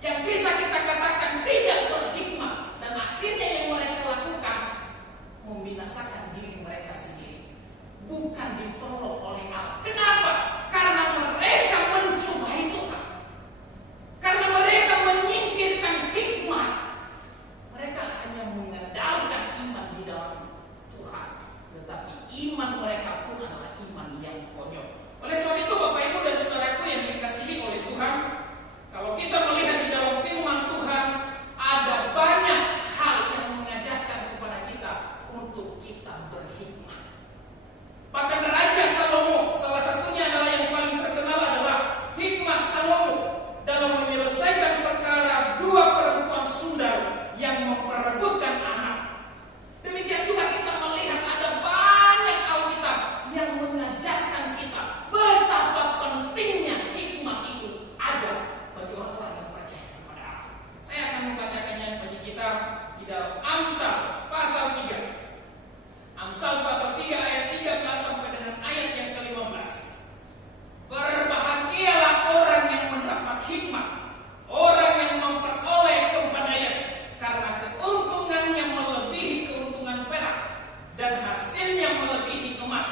yang bisa kita katakan tidak berhikmah, dan akhirnya yang mereka lakukan membinasakan diri mereka sendiri, bukan ditolong oleh Allah. Kenapa? Karena mereka mencobai Tuhan, karena mereka menyingkirkan hikmah, mereka hanya mengandalkan iman di dalam Tuhan, tetapi iman mereka pun adalah iman yang konyol. Oleh sebab itu Bapak Ibu dan Saudaraku yang dikasihi oleh Tuhan, kalau kita melihat di dalam firman Tuhan, ada banyak hal yang mengajarkan kepada kita untuk kita berhikmah. Bahkan Raja Salomo, salah satunya adalah yang paling terkenal adalah hikmat Salomo dalam menyelesaikan perkara dua perempuan sundal yang memperebutkan anak. Demikian juga kita melihat ada banyak Alkitab yang mengajarkan kita betapa pentingnya hikmat itu ada bagi orang-orang yang percaya kepada Allah. Saya akan membacakannya bagi kita di dalam Amsal pasal 3. Amsal pasal 3 ayat 13 sampai dengan ayat yang ke-15. Berbahagialah orang yang mendapat hikmat, orang yang memperoleh kepadanya, karena keuntungannya melebihi keuntungan perak dan hasilnya melebihi emas.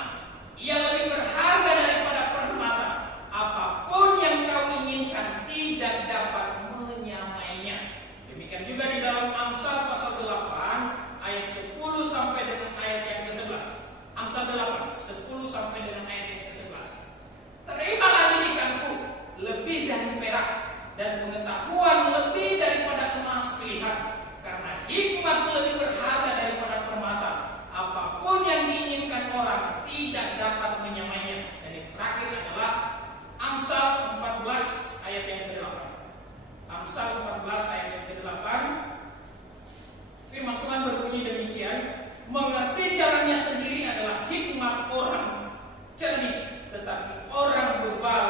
Ia lebih berharga daripada permata. Apapun yang kau inginkan tidak dapat menyamainya. Demikian juga di dalam Amsal pasal 8 ayat 10 sampai dengan ayat yang ke-11. Amsal 8 10 sampai dengan ayat yang ke-11. Terimalah didikanku lebih dari perak, dan pengetahuan lebih daripada emas pilihan, karena hikmat lebih berharga daripada permata. Apapun yang diinginkan orang tidak dapat menyamainya. Dan yang terakhir adalah Amsal 14 ayat yang ke-8. Amsal 14 ayat yang ke-8. Firman Tuhan berbunyi demikian, mengerti jalannya sendiri adalah hikmat orang cerdik, tetapi orang bebal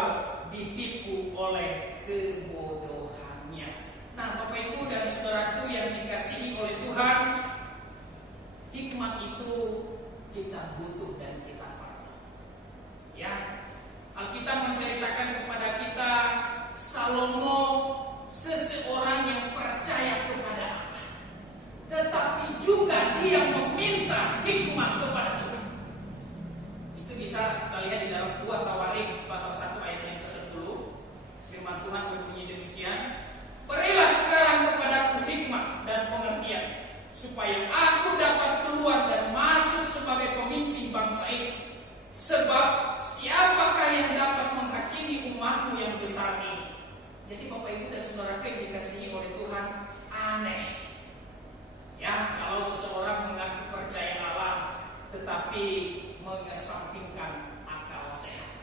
ditipu oleh kebodohannya. Nah, Bapak Ibu dan Saudaraku yang dikasihi oleh Tuhan, hikmat itu kita butuh dan kita perlu. Ya, Alkitab menceritakan kepada kita Salomo seseorang yang percaya kepada Allah, tetapi juga dia meminta hikmat kepada Tuhan. Itu bisa kita lihat di dalam 2 Tawarikh pasal 1 ayat yang ke-10. Firman Tuhan berbunyi demikian, berilah sekarang kepadaku hikmat dan pengertian, supaya aku dapat keluar dan masuk sebagai pemimpin bangsa ini. Sebab siapakah yang dapat menghakimi umatmu yang besar ini? Jadi Bapak Ibu dan Saudara yang dikasihi oleh Tuhan, aneh ya kalau seseorang mengaku percaya Allah tetapi mengesampingkan akal sehat.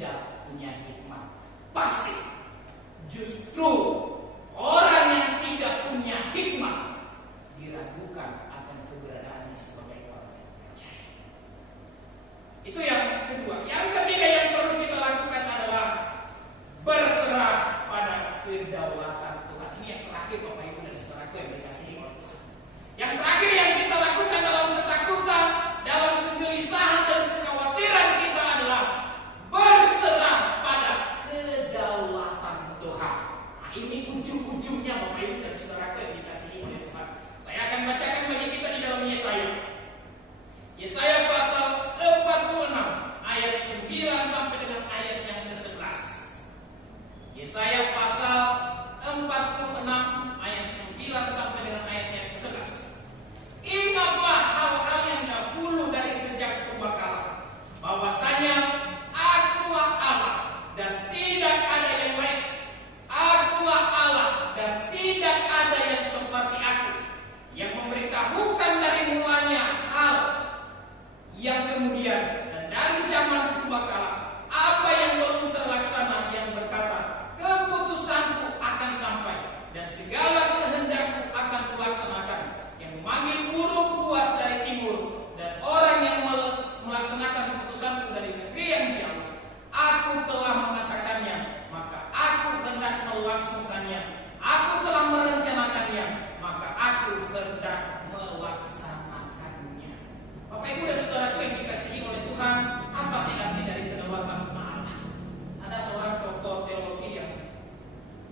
tidak punya hikmat. Pasti justru orang yang tidak punya hikmat diragukan akan keberadaannya sebagai orang yang percaya. Itu yang kedua. Yang ketiga yang perlu kita lakukan adalah berserah pada kedaulatan Tuhan. Ini yang terakhir Bapak Ibu dan saudaraku yang dikasihi oleh Tuhan. Yang terakhir yang kita lakukan dalam ketakutan, dalam kegelisahan dan kekhawatiran kita adalah berserah pada kedaulatan Tuhan. Nah, ini ujung-ujungnya Bapak Ibu dan saudaraku yang dikasihi oleh Tuhan. Saya akan bacakan bagi kita di dalam Yesaya. Yesaya pasal 46 ayat 9 sampai dengan ayat yang ke-11. Yesaya pasal 46 ayat 9 sampai dengan ayat yang ke-11. Ingatlah hal-hal yang dahulu dari sejak purbakala, bahwasanya Akulah Allah dan tidak ada yang lain. Akulah Allah dan tidak ada yang seperti Aku, yang memberitahukan dari mulanya hal yang kemudian dan dari zaman purbakala apa yang belum terlaksana, yang berkata, keputusanku akan sampai dan segala kehendakku akan kulaksanakan, yang memanggil burung buas dari timur dan orang yang melaksanakan keputusanku dari negeri yang jauh. Aku telah mengatakannya, maka aku hendak melangsungkannya. Aku telah merencanakannya, maka aku hendak melaksanakannya. Bapak Ibu dan saudaraku yang dikasihi oleh Tuhan, apa sih arti dari kedaulatan Allah? Ada seorang tokoh teologi yang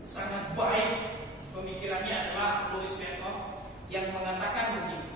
sangat baik, pemikirannya adalah Louis Berkhoff, yang mengatakan begini: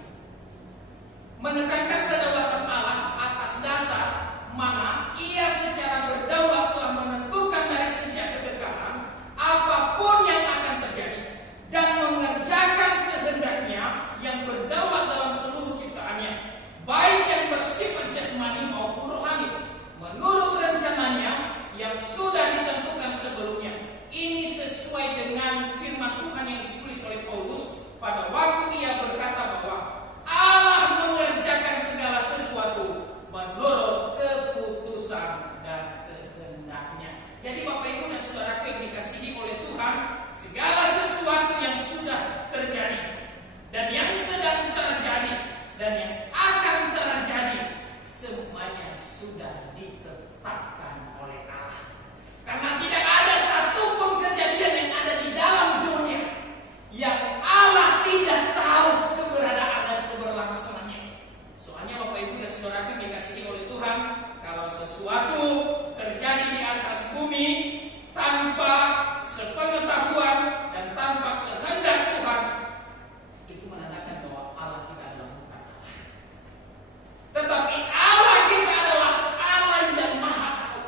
menekankan kedaulatan Allah atas dasar mana Ia secara berdaulat telah menentukan dari sejak kekekalan apapun yang akan terjadi dan mengerjakan kehendaknya yang berdaulat dalam seluruh ciptaannya, baik yang bersifat jasmani maupun rohani, menurut rencananya yang sudah ditentukan sebelumnya. Ini sesuai dengan firman Tuhan yang ditulis oleh Paulus pada waktu ia berkata bahwa Allah mengerjakan segala sesuatu menurut keputusan dan kehendaknya. Jadi Bapak Ibu dan saudaraku yang dikasihi oleh Tuhan, segala sesuatu yang sudah terjadi dan yang sedang terjadi dan yang akan terjadi, semuanya sudah ditetapkan oleh Allah. Karena tidak ada satupun kejadian yang ada di dalam dunia yang Allah tidak tahu keberadaan dan keberlangsungannya. Soalnya Bapak Ibu dan saudaraku yang dikasihi oleh Tuhan, kalau sesuatu terjadi di atas bumi tanpa sepengetahuan dan tanpa kehendak Tuhan, itu menandakan bahwa Allah kita adalah bukan Allah. Tetapi Allah kita adalah Allah yang Maha Tahu.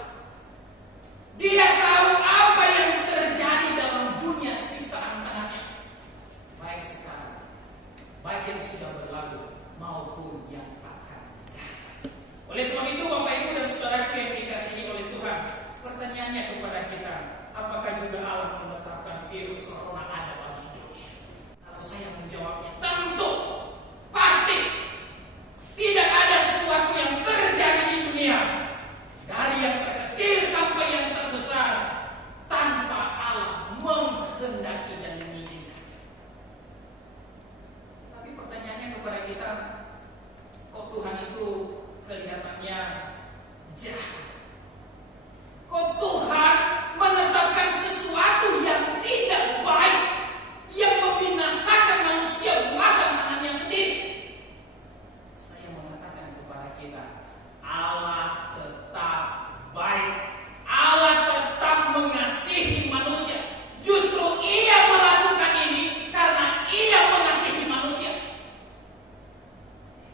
Dia tahu apa yang terjadi dalam dunia ciptaan tangannya, baik sekarang, baik yang sudah berlalu maupun yang akan datang. Oleh sebab itu Bapak Ibu dan saudaraku yang dikasihi oleh Tuhan, pertanyaannya kepada kita, apakah juga Allah menetapkan virus corona ada bagi dunia? Kalau saya menjawabnya, tentu, pasti. Tidak ada sesuatu yang terjadi di dunia, dari yang terkecil sampai yang terbesar, tanpa Allah menghendaki dan mengizinkan. Tapi pertanyaannya kepada kita, kok Tuhan itu kelihatannya jahat? Kok Tuhan menetapkan sesuatu yang tidak baik, yang membinasakan manusia buatan tangannya sendiri? Saya mengatakan kepada kita, Allah tetap baik. Allah tetap mengasihi manusia. Justru Ia melakukan ini karena Ia mengasihi manusia.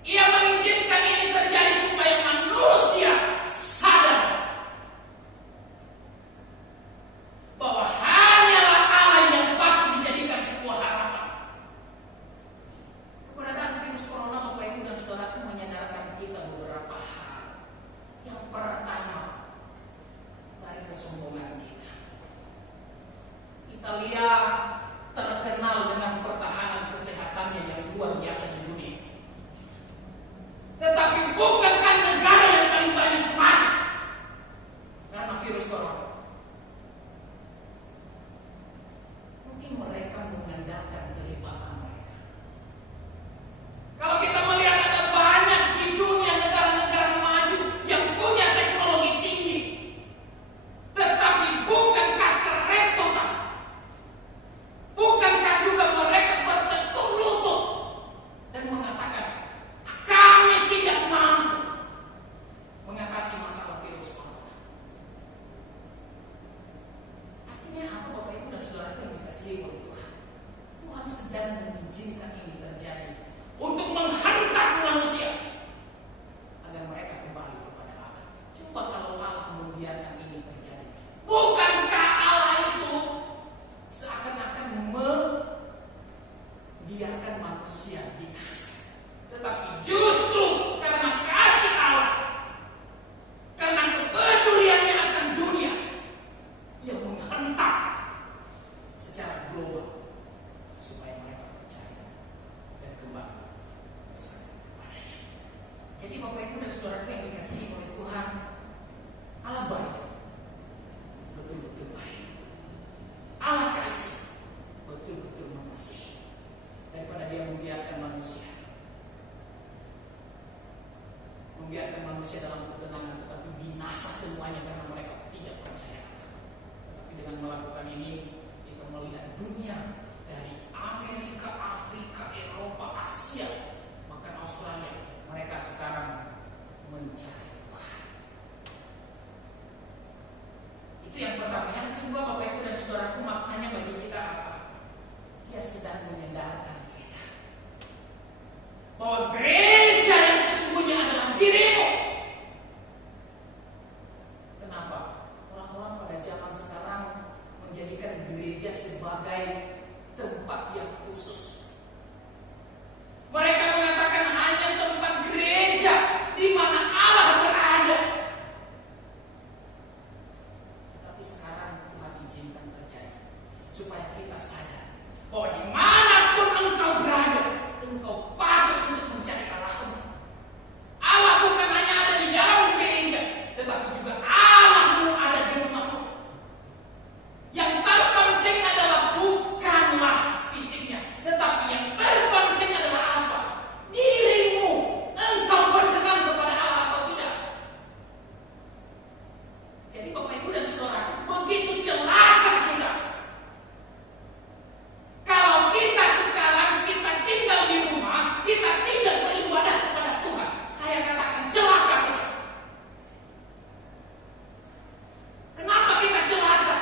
Ia mengizinkan ini terjadi supaya manusia sadar bahwa hanyalah Allah yang patut dijadikan sebuah harapan. Keberadaan virus corona, Bapak Ibu dan saudaraku, menyadarkan kita beberapa hal. Yang pertama, dari kesombongan kita. Italia terkenal dengan pertahanan kesehatannya yang luar biasa di dunia. Tetapi bukankah negara yang paling banyak mati karena virus Itu yang pertama. Yang kedua, Bapak Ibu dan Saudaraku, maknanya bagi kita apa? Ia sedang menyadarkan kita bahwa gereja yang sesungguhnya adalah dirimu. Kenapa? Orang-orang pada zaman sekarang menjadikan gereja sebagai tempat yang khusus. Mereka mengatakan hanya tempat gereja di mana Allah berada. Tapi sekarang Tuhan izinkan terjadi supaya kita sadar bahwa dimanapun engkau berada, engkau patut untuk mencari Allahmu. Allah bukan hanya ada di dalam gereja, tetapi juga Allahmu ada di rumahmu. Yang terpenting adalah bukanlah fisiknya, tetapi yang terpenting adalah apa? Dirimu. Engkau berkenan kepada Allah atau tidak? Jadi Bapak Ibu dan Saudara, begitu celaka kita kalau kita sekarang kita tinggal di rumah, kita tidak beribadah kepada Tuhan. Saya katakan celaka kita. Kenapa kita celaka?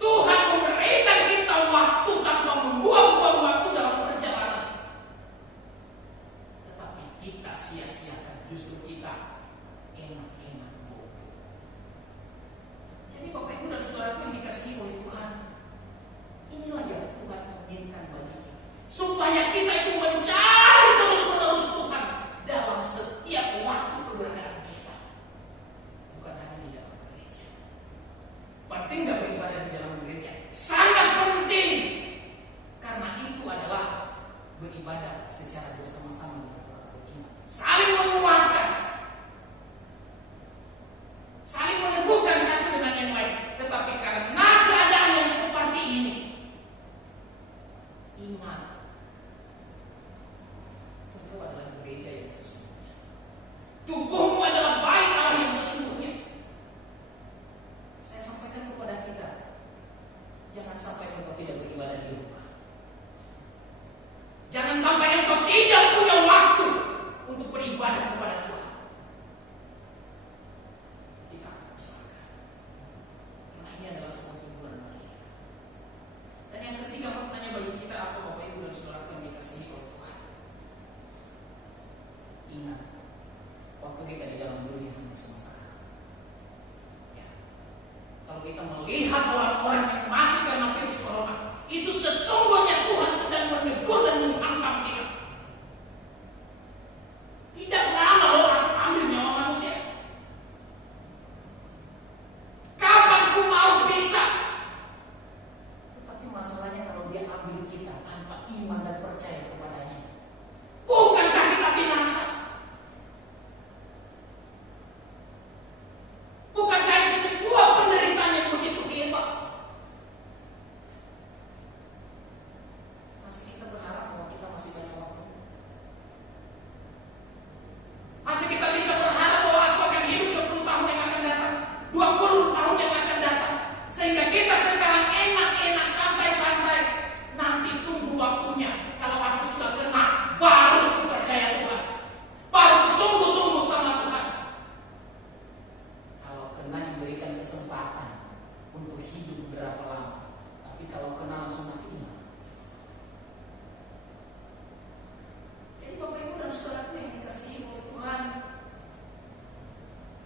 Tuhan memberikan kita waktu tanpa membuang-buang waktu dalam perjalanan. Tetapi kita sia-siakan, justru kita enak-enak bodoh. Jadi Bapak Ibu dan Saudaraku yang dikasihi oleh Tuhan, inilah yang Tuhan inginkan bagi kita, supaya kita itu mencari terus-menerus Tuhan dalam setiap waktu keberadaan kita, bukan hanya di dalam gereja. Penting gak beribadah di dalam gereja? Sangat penting, karena itu adalah beribadah secara bersama-sama dengan orang beriman, saling menguatkan, saling meneguhkan satu dengan yang lain. Tetapi karena keadaan yang seperti ini, ingat, engkau adalah gereja yang sesungguhnya. Tubuhmu adalah bait Allah yang sesungguhnya. Saya sampaikan kepada kita, jangan sampai engkau tidak beribadah di rumah. Jangan sampai engkau tidak punya waktu untuk beribadah kepada Tuhan. Kita akan celaka. Karena ini adalah sebuah teguran bagi kita. Dan yang ketiga, maknanya bagi kita apa, Bapak Ibu dan Saudara yang dikasihi oleh Tuhan? Ingat, waktu kita di dalam dunia hanya sementara. Ya. Kalau kita melihat orang-orang yang mati karena virus corona, itu sesungguhnya Tuhan sedang menegur dan menghantam kita. Tidak lama loh akan ambil nyawa manusia. Kapan ku mau bisa? Tetapi masalahnya kalau dia ambil kita tanpa iman dan percaya kepadanya, bukankah kita binasa? Bukankah itu sebuah penderitaan yang begitu hebat? Masih kita berharap bahwa kita masih banyak waktu? Masih kita bisa berharap bahwa aku akan hidup 10 tahun yang akan datang, 20 tahun yang akan datang, sehingga kita sekarang enak-enak, santai-santai, nanti tunggu waktunya. Kalau aku sudah kena, baru aku percaya Tuhan, baru aku sungguh-sungguh sama Tuhan. Kalau kena diberikan kesempatan untuk hidup berapa lama, tapi kalau kena langsung mati gimana? Jadi Bapak Ibu dan Saudaraku yang dikasihi oleh Tuhan,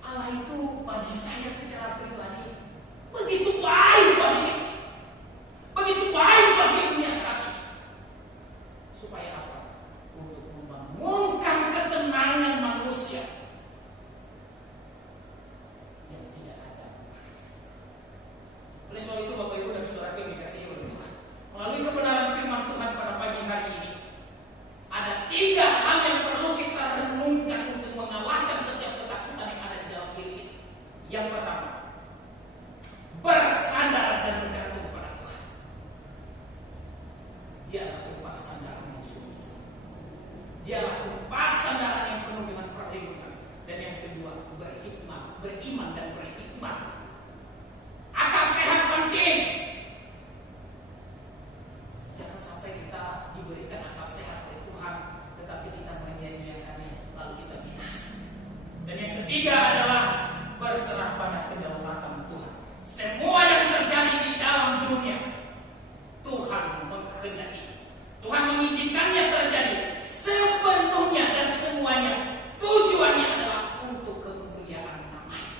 Allah itu bagi saya secara pribadi begitu baik bagi kita, begitu baik bagi dunia saat ini. Supaya apa? Untuk membangunkan ketenangan manusia yang tidak ada. Oleh sebab itu Bapak Ibu dan Saudaraku yang dikasihi oleh Tuhan, melalui semua yang terjadi di dalam dunia Tuhan menghendaki, Tuhan mengizinkannya terjadi sepenuhnya dan semuanya tujuannya adalah untuk kemuliaan namanya.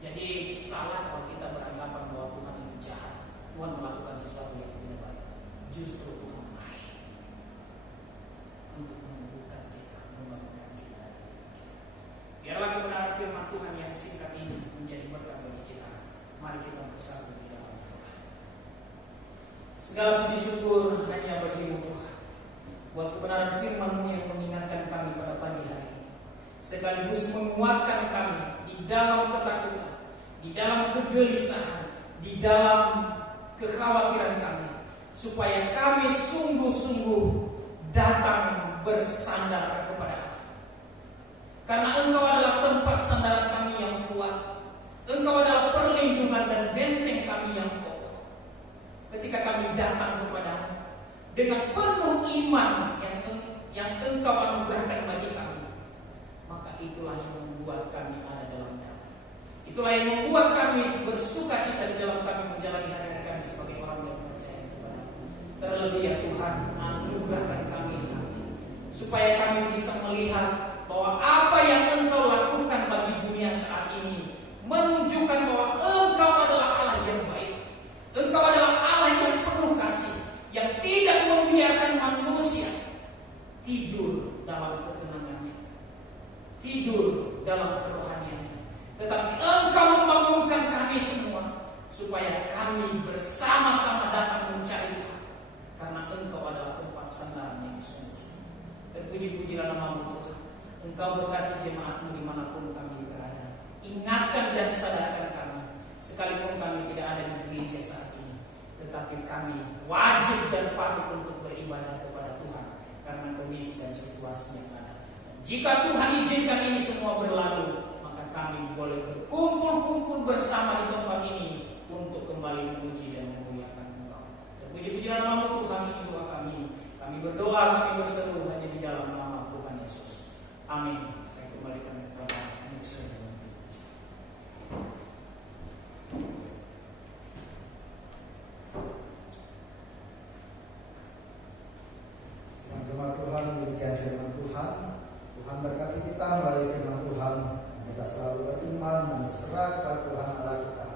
Jadi salah kalau kita beranggapan bahwa Tuhan itu jahat, Tuhan melakukan sesuatu yang tidak baik. Justru Tuhan baik untuk membuka kita, membangunkan kita. Biarlah kebenaran firman Tuhan yang singkat ini menjadi berkat bagi kita. Mari kita bersatu di dalam Tuhan. Segala puji syukur hanya bagi-Mu Tuhan, buat kebenaran firman-Mu yang mengingatkan kami pada pagi hari ini, sekaligus menguatkan kami di dalam ketakutan, di dalam kegelisahan, di dalam kekhawatiran kami, supaya kami sungguh-sungguh datang bersandar kepada-Mu. Karena Engkau adalah tempat sandaran kami yang kuat, Engkau adalah perlindungan dan benteng kami yang kokoh. Ketika kami datang kepada-Mu dengan penuh iman yang Engkau anugerahkan bagi kami, maka itulah yang membuat kami ada dalam damai. Itulah yang membuat kami bersuka cita di dalam kami menjalani hari-hari kami sebagai orang yang percaya kepada-Mu. Terlebih ya Tuhan, anugerahkan kami hati, supaya kami bisa melihat bahwa apa yang Engkau lakukan bagi dunia saat ini menunjukkan bahwa Engkau adalah Allah yang baik. Engkau adalah Allah yang penuh kasih, yang tidak membiarkan manusia tidur dalam ketenangannya, tidur dalam kerohaniannya, tetapi Engkau membangunkan kami semua supaya kami bersama-sama datang mencari Tuhan, karena Engkau adalah tempat sandaran yang sungguh-sungguh. Terpuji-pujilah nama-Mu Tuhan. Engkau berkati jemaat-Mu dimanapun kami berada. Ingatkan dan sadarkan kami, sekalipun kami tidak ada di gereja saat ini, tetapi kami wajib dan patut untuk beribadah kepada Tuhan karena kondisi dan situasi yang ada. Jika Tuhan izinkan ini semua berlalu, maka kami boleh berkumpul-kumpul bersama di tempat ini untuk kembali memuji dan memuliakan Engkau. Terpuji-pujilah nama-Mu Tuhan, ini doa kami. Kami berdoa, kami berseru hanya di dalam nama Tuhan Yesus. Amin. Saya kembalikan kepada Musa. Jemaat Tuhan, demikian firman Tuhan. Tuhan berkati kita melalui firman Tuhan. Kita selalu beriman dan berserah kepada Tuhan Allah kita.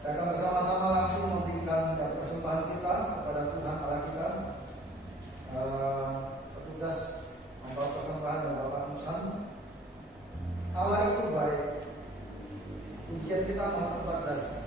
Kita akan bersama-sama langsung memberikan persembahan kita kepada Tuhan Allah kita. Petugas membawa persembahan dan Bapak Musan. Allah itu baik. Ujian kita nomor 14.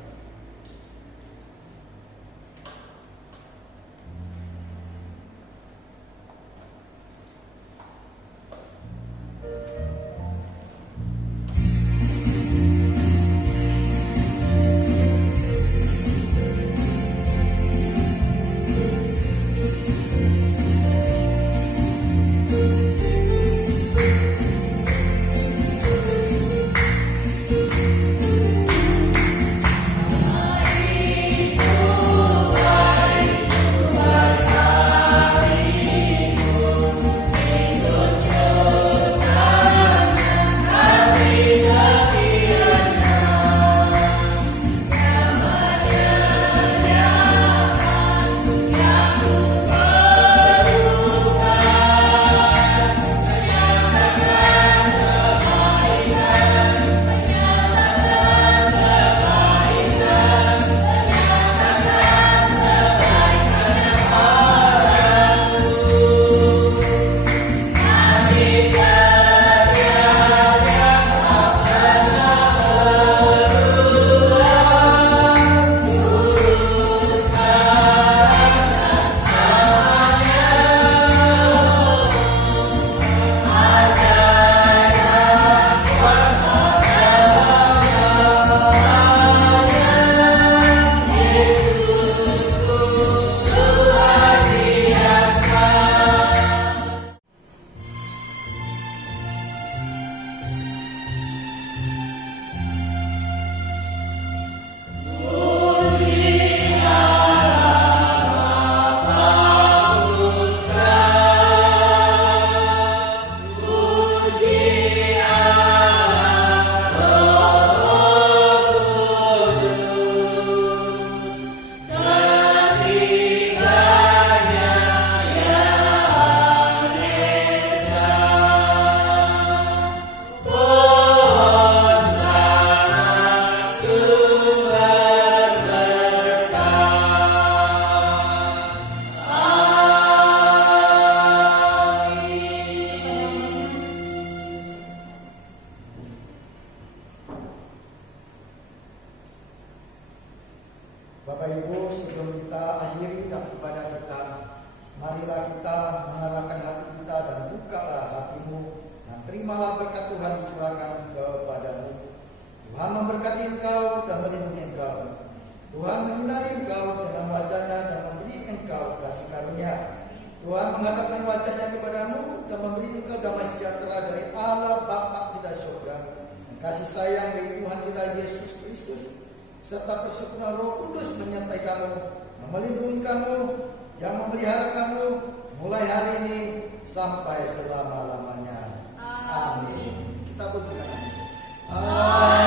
Bapak Ibu, sebelum kita akhiri dan ibadah kita, marilah kita mengarahkan hati kita dan bukalah hatimu dan terimalah berkat Tuhan dicurahkan kepadamu. Tuhan memberkati engkau dan melindungi engkau. Tuhan menyinari engkau dengan wajah-Nya dan memberi engkau kasih karunia. Tuhan menghadapkan wajah-Nya kepadamu dan memberi engkau damai sejahtera dari Allah Bapa kita surga, dan kasih sayang dari Tuhan kita Yesus Kristus, serta persekutuan Roh Kudus menyertai kamu, melindungi kamu, yang memelihara kamu mulai hari ini sampai selama-lamanya. Amin. Kita berdoa. Amin.